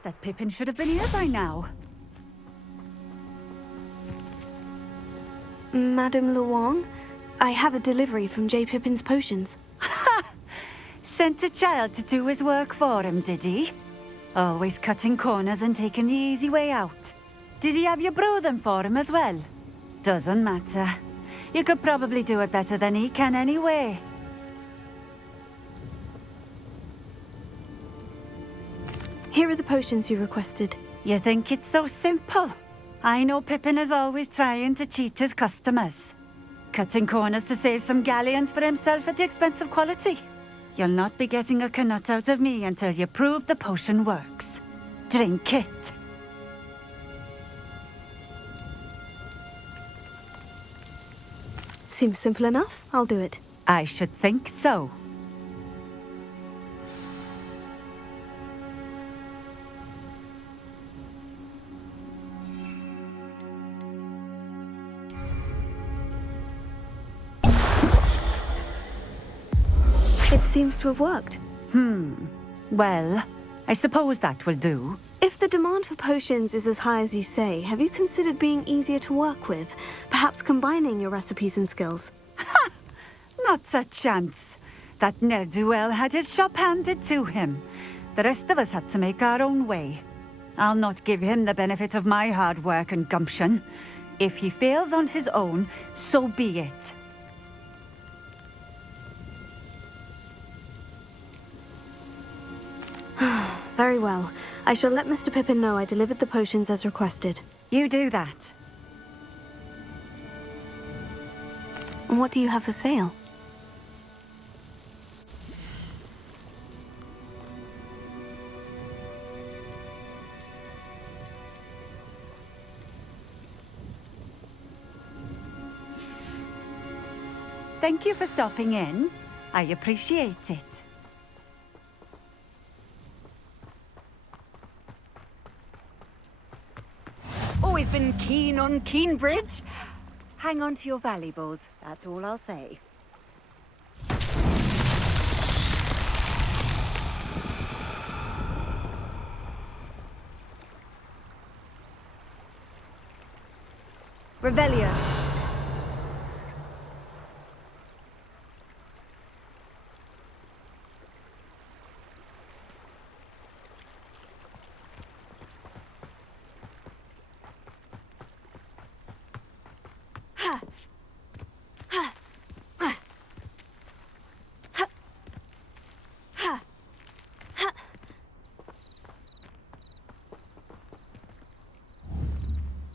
That Pippin should have been here by now. Madame Luong, I have a delivery from J. Pippin's potions. Sent a child to do his work for him, did he? Always cutting corners and taking the easy way out. Did he have you brew them for him as well? Doesn't matter. You could probably do it better than he can anyway. Here are the potions you requested. You think it's so simple? I know Pippin is always trying to cheat his customers. Cutting corners to save some galleons for himself at the expense of quality. You'll not be getting a canut out of me until you prove the potion works. Drink it. Seems simple enough. I'll do it. I should think so. It seems to have worked. Well, I suppose that will do. If the demand for potions is as high as you say, have you considered being easier to work with? Perhaps combining your recipes and skills? Not a chance. That ne'er-do-well had his shop handed to him. The rest of us had to make our own way. I'll not give him the benefit of my hard work and gumption. If he fails on his own, so be it. Very well. I shall let Mr. Pippin know I delivered the potions as requested. You do that. And what do you have for sale? Thank you for stopping in. I appreciate it. Always been keen on Keenbridge. Hang on to your valuables, that's all I'll say. Revelio.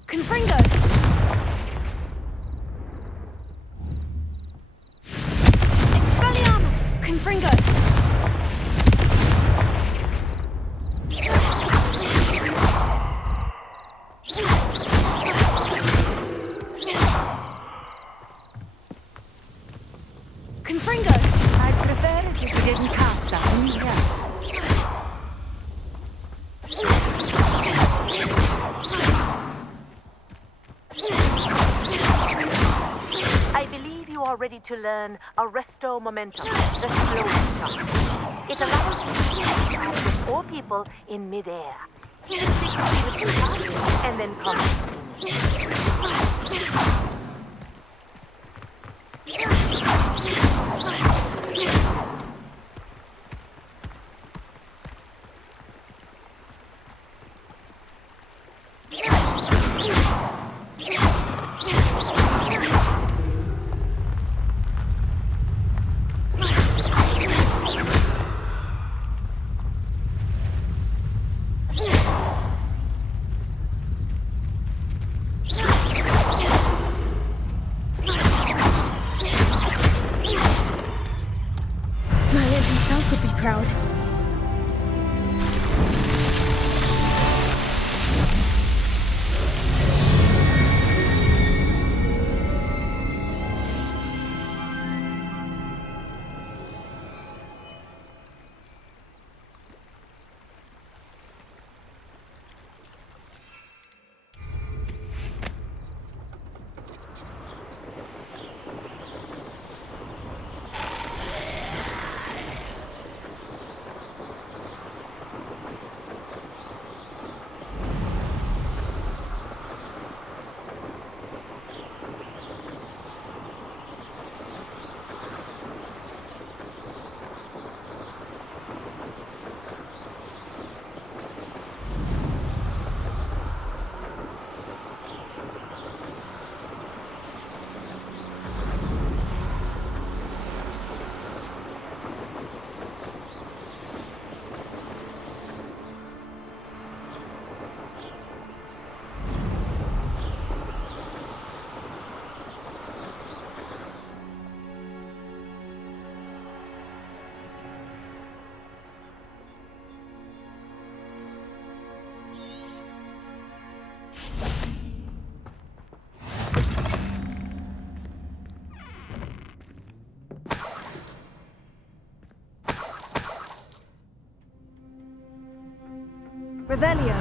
Confringo! Expelliarmus! Confringo! Confringo! I'd prefer it if you didn't cast that in here. I believe you are ready to learn Arresto Momentum, the slowest charge. It allows you to catch with 4 people in mid-air. Hit it quickly with your touch, and then come Revelio.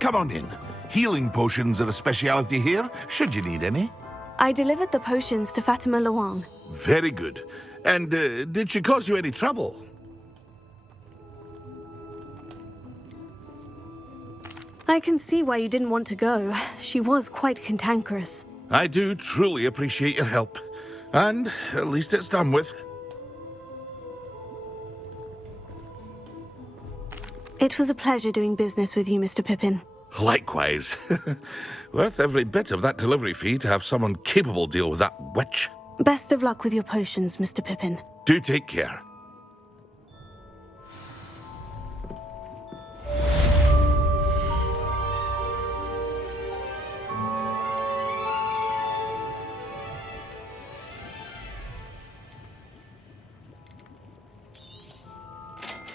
Come on in. Healing potions are a speciality here, should you need any. I delivered the potions to Fatima Luang. Very good. And did she cause you any trouble? I can see why you didn't want to go. She was quite cantankerous. I do truly appreciate your help. And at least it's done with. It was a pleasure doing business with you, Mr. Pippin. Likewise. Worth every bit of that delivery fee to have someone capable deal with that witch. Best of luck with your potions, Mr. Pippin. Do take care.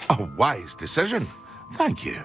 A wise decision. Thank you.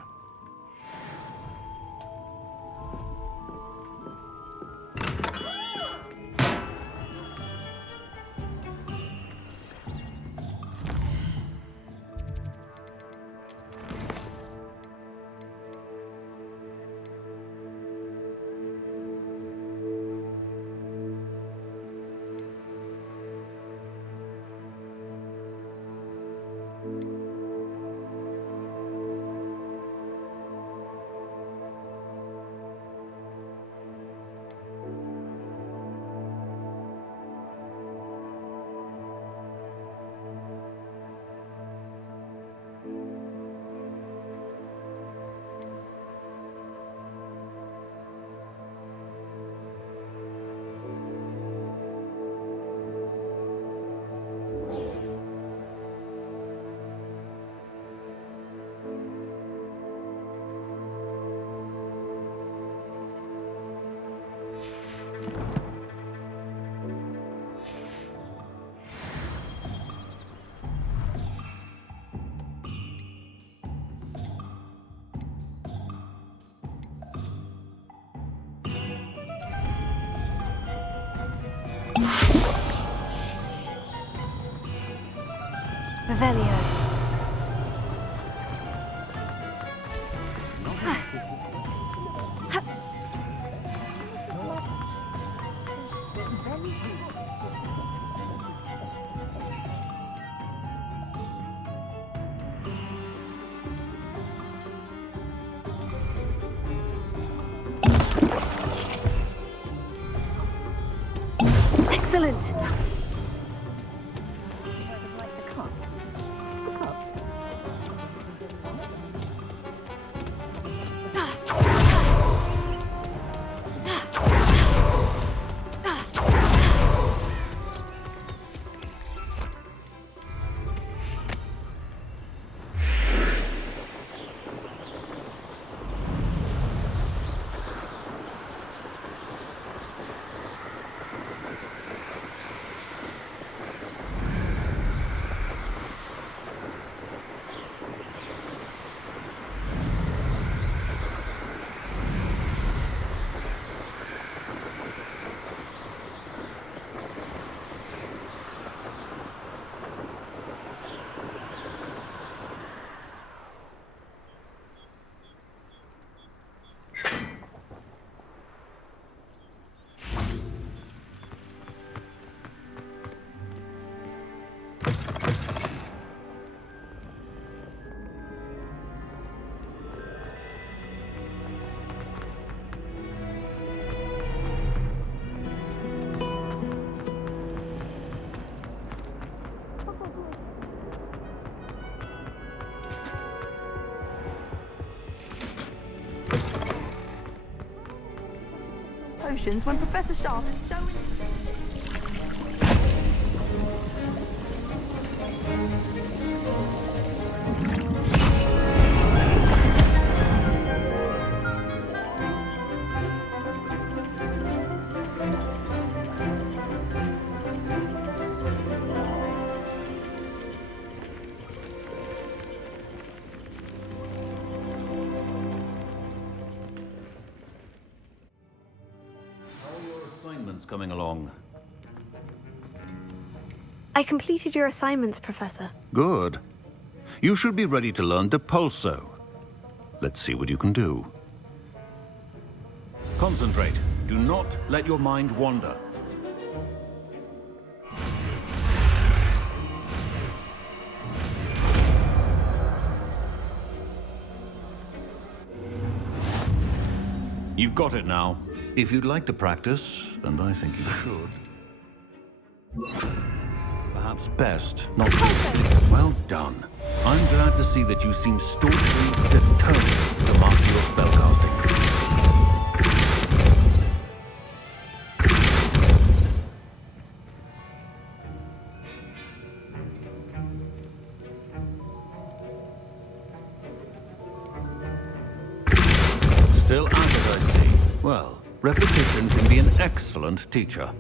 Revelio. Excellent. potions when Professor Sharp is so... Assignments coming along. I completed your assignments, Professor. Good. You should be ready to learn Depulso. Let's see what you can do. Concentrate. Do not let your mind wander. You've got it now. If you'd like to practice, and I think you should, perhaps best not to. Well done. I'm glad to see that you seem staunchly determined to master your spellcasting. Still at it, I see. Well, repetition can be an excellent teacher.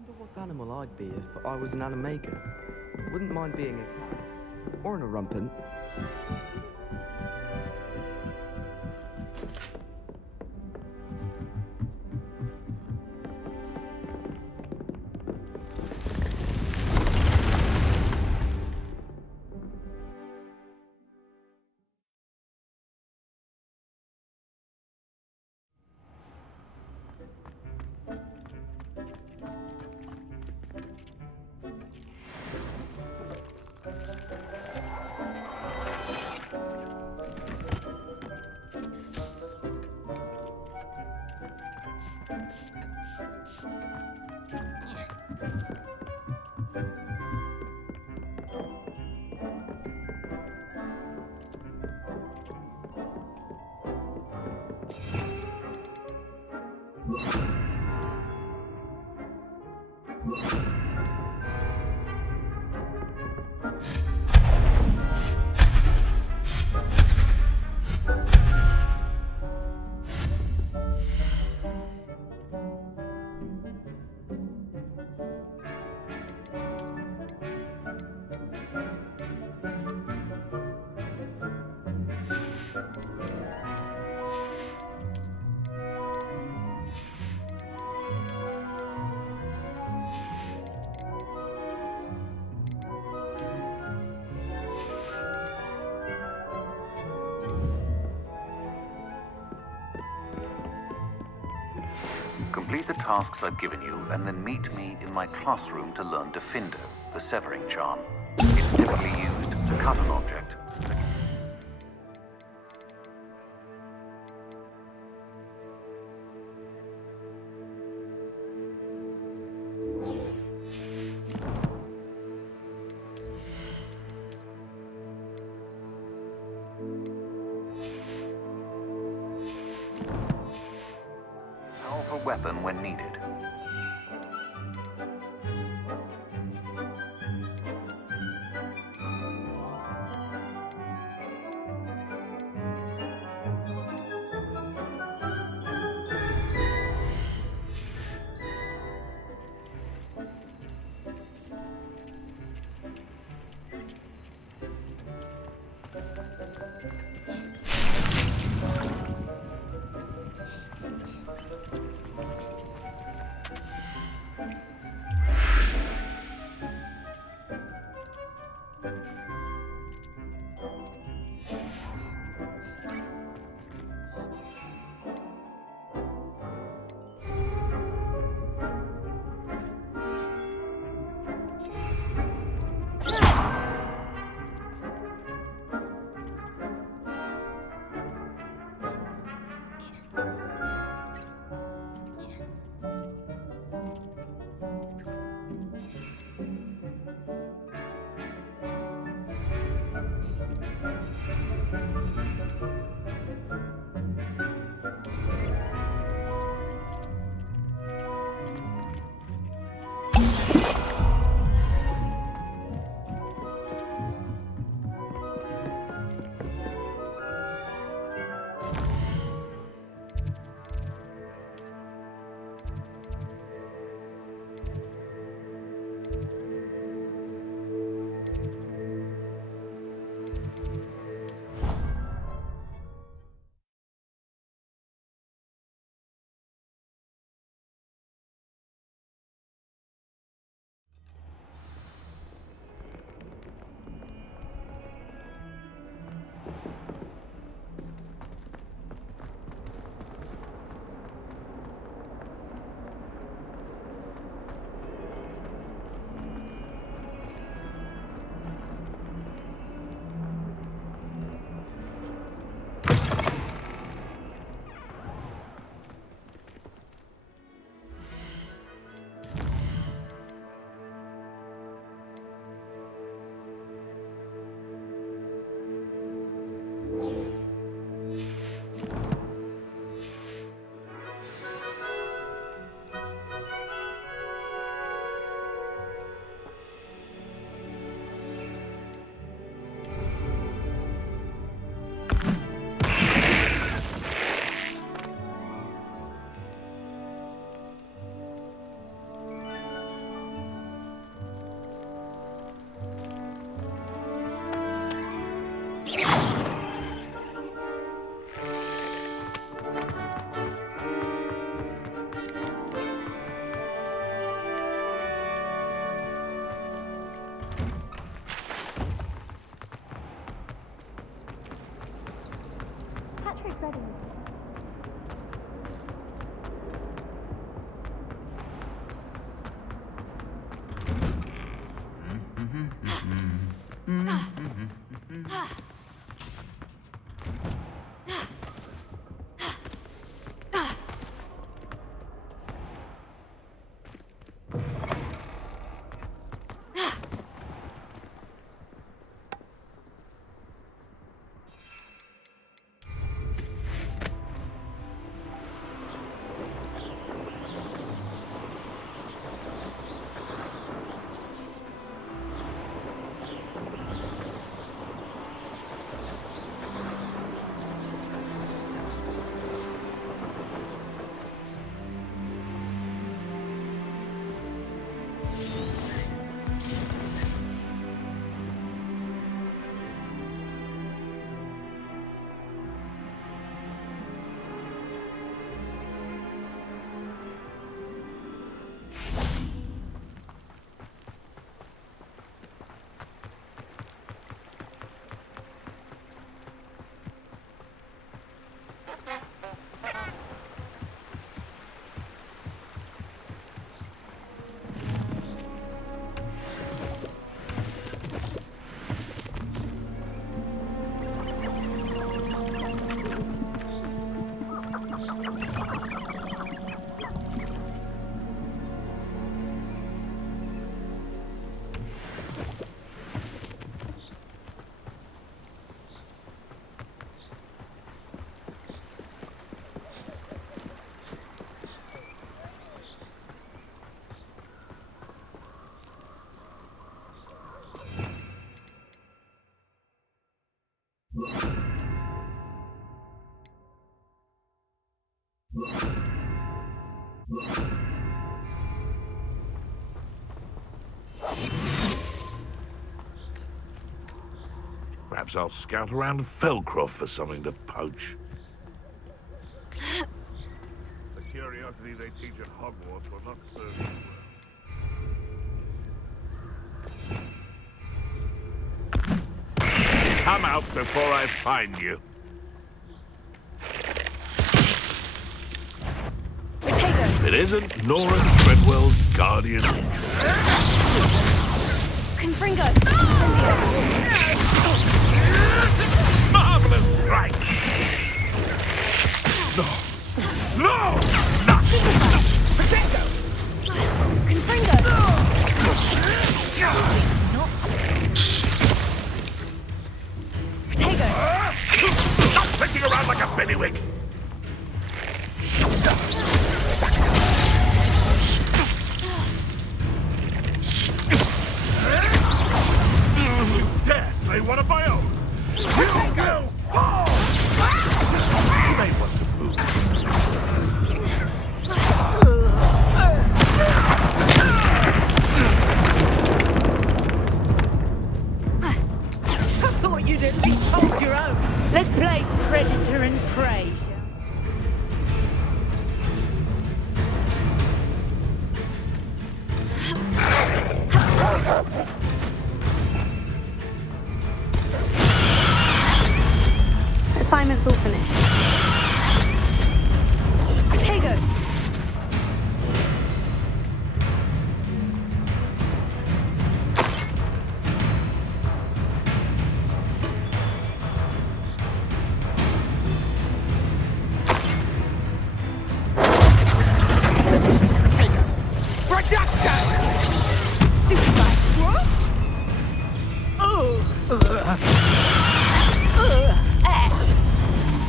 wonder what animal I'd be if I was an animagus. Wouldn't mind being a cat. Or an orumpent. Complete the tasks I've given you, and then meet me in my classroom to learn Defender, the severing charm. It's typically used to cut an object. Powerful weapon when needed. Perhaps I'll scout around Felcroft for something to poach. The curiosity they teach at Hogwarts will not serve you well. Come out before I find you. Potatoes! It isn't Nora Treadwell's guardian. Confringo! Incendio! Marvelous strike! No! No! Not! Potato! Confringo! Potato! Stop flicking around like a bennywig! You dare slay one of my own! You will fall! You may want to move. I thought you'd at least hold your own. Let's play predator and prey, Assignment's all finished. Potato!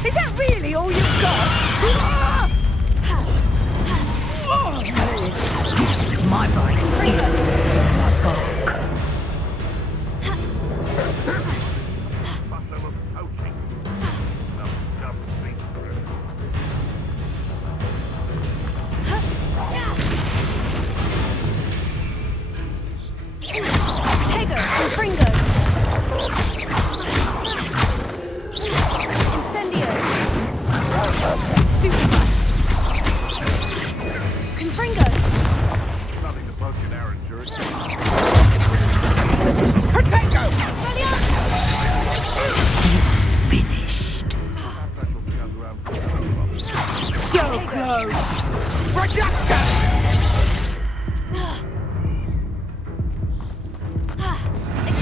Is that really all you've got? My bike is my bark. Potato! Confringo! Incendio! Stupid! Confringo! Nothing to poach in our insurance. Potato! So close! Reduction!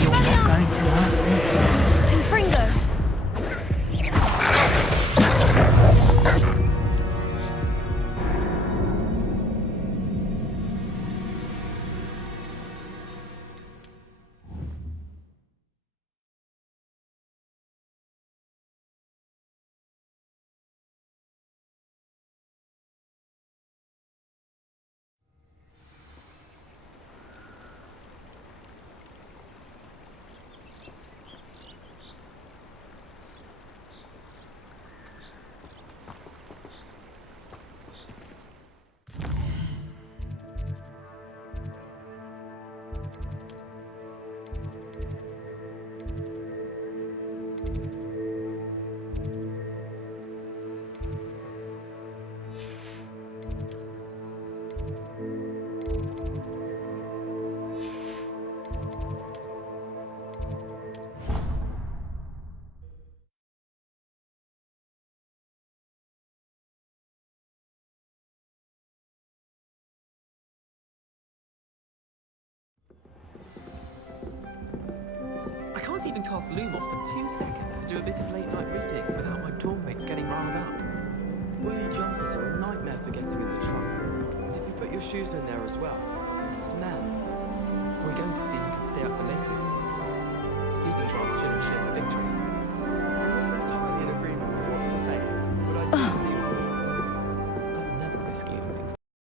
You're going to like this. Confringo! I can't even cast Lumos for 2 seconds to do a bit of late-night reading without my dorm mates getting riled up. Woolly jumpers are a nightmare for getting in the trunk. And if you put your shoes in there as well, the smell. We're going to see who can stay up the latest. Sleeping trance should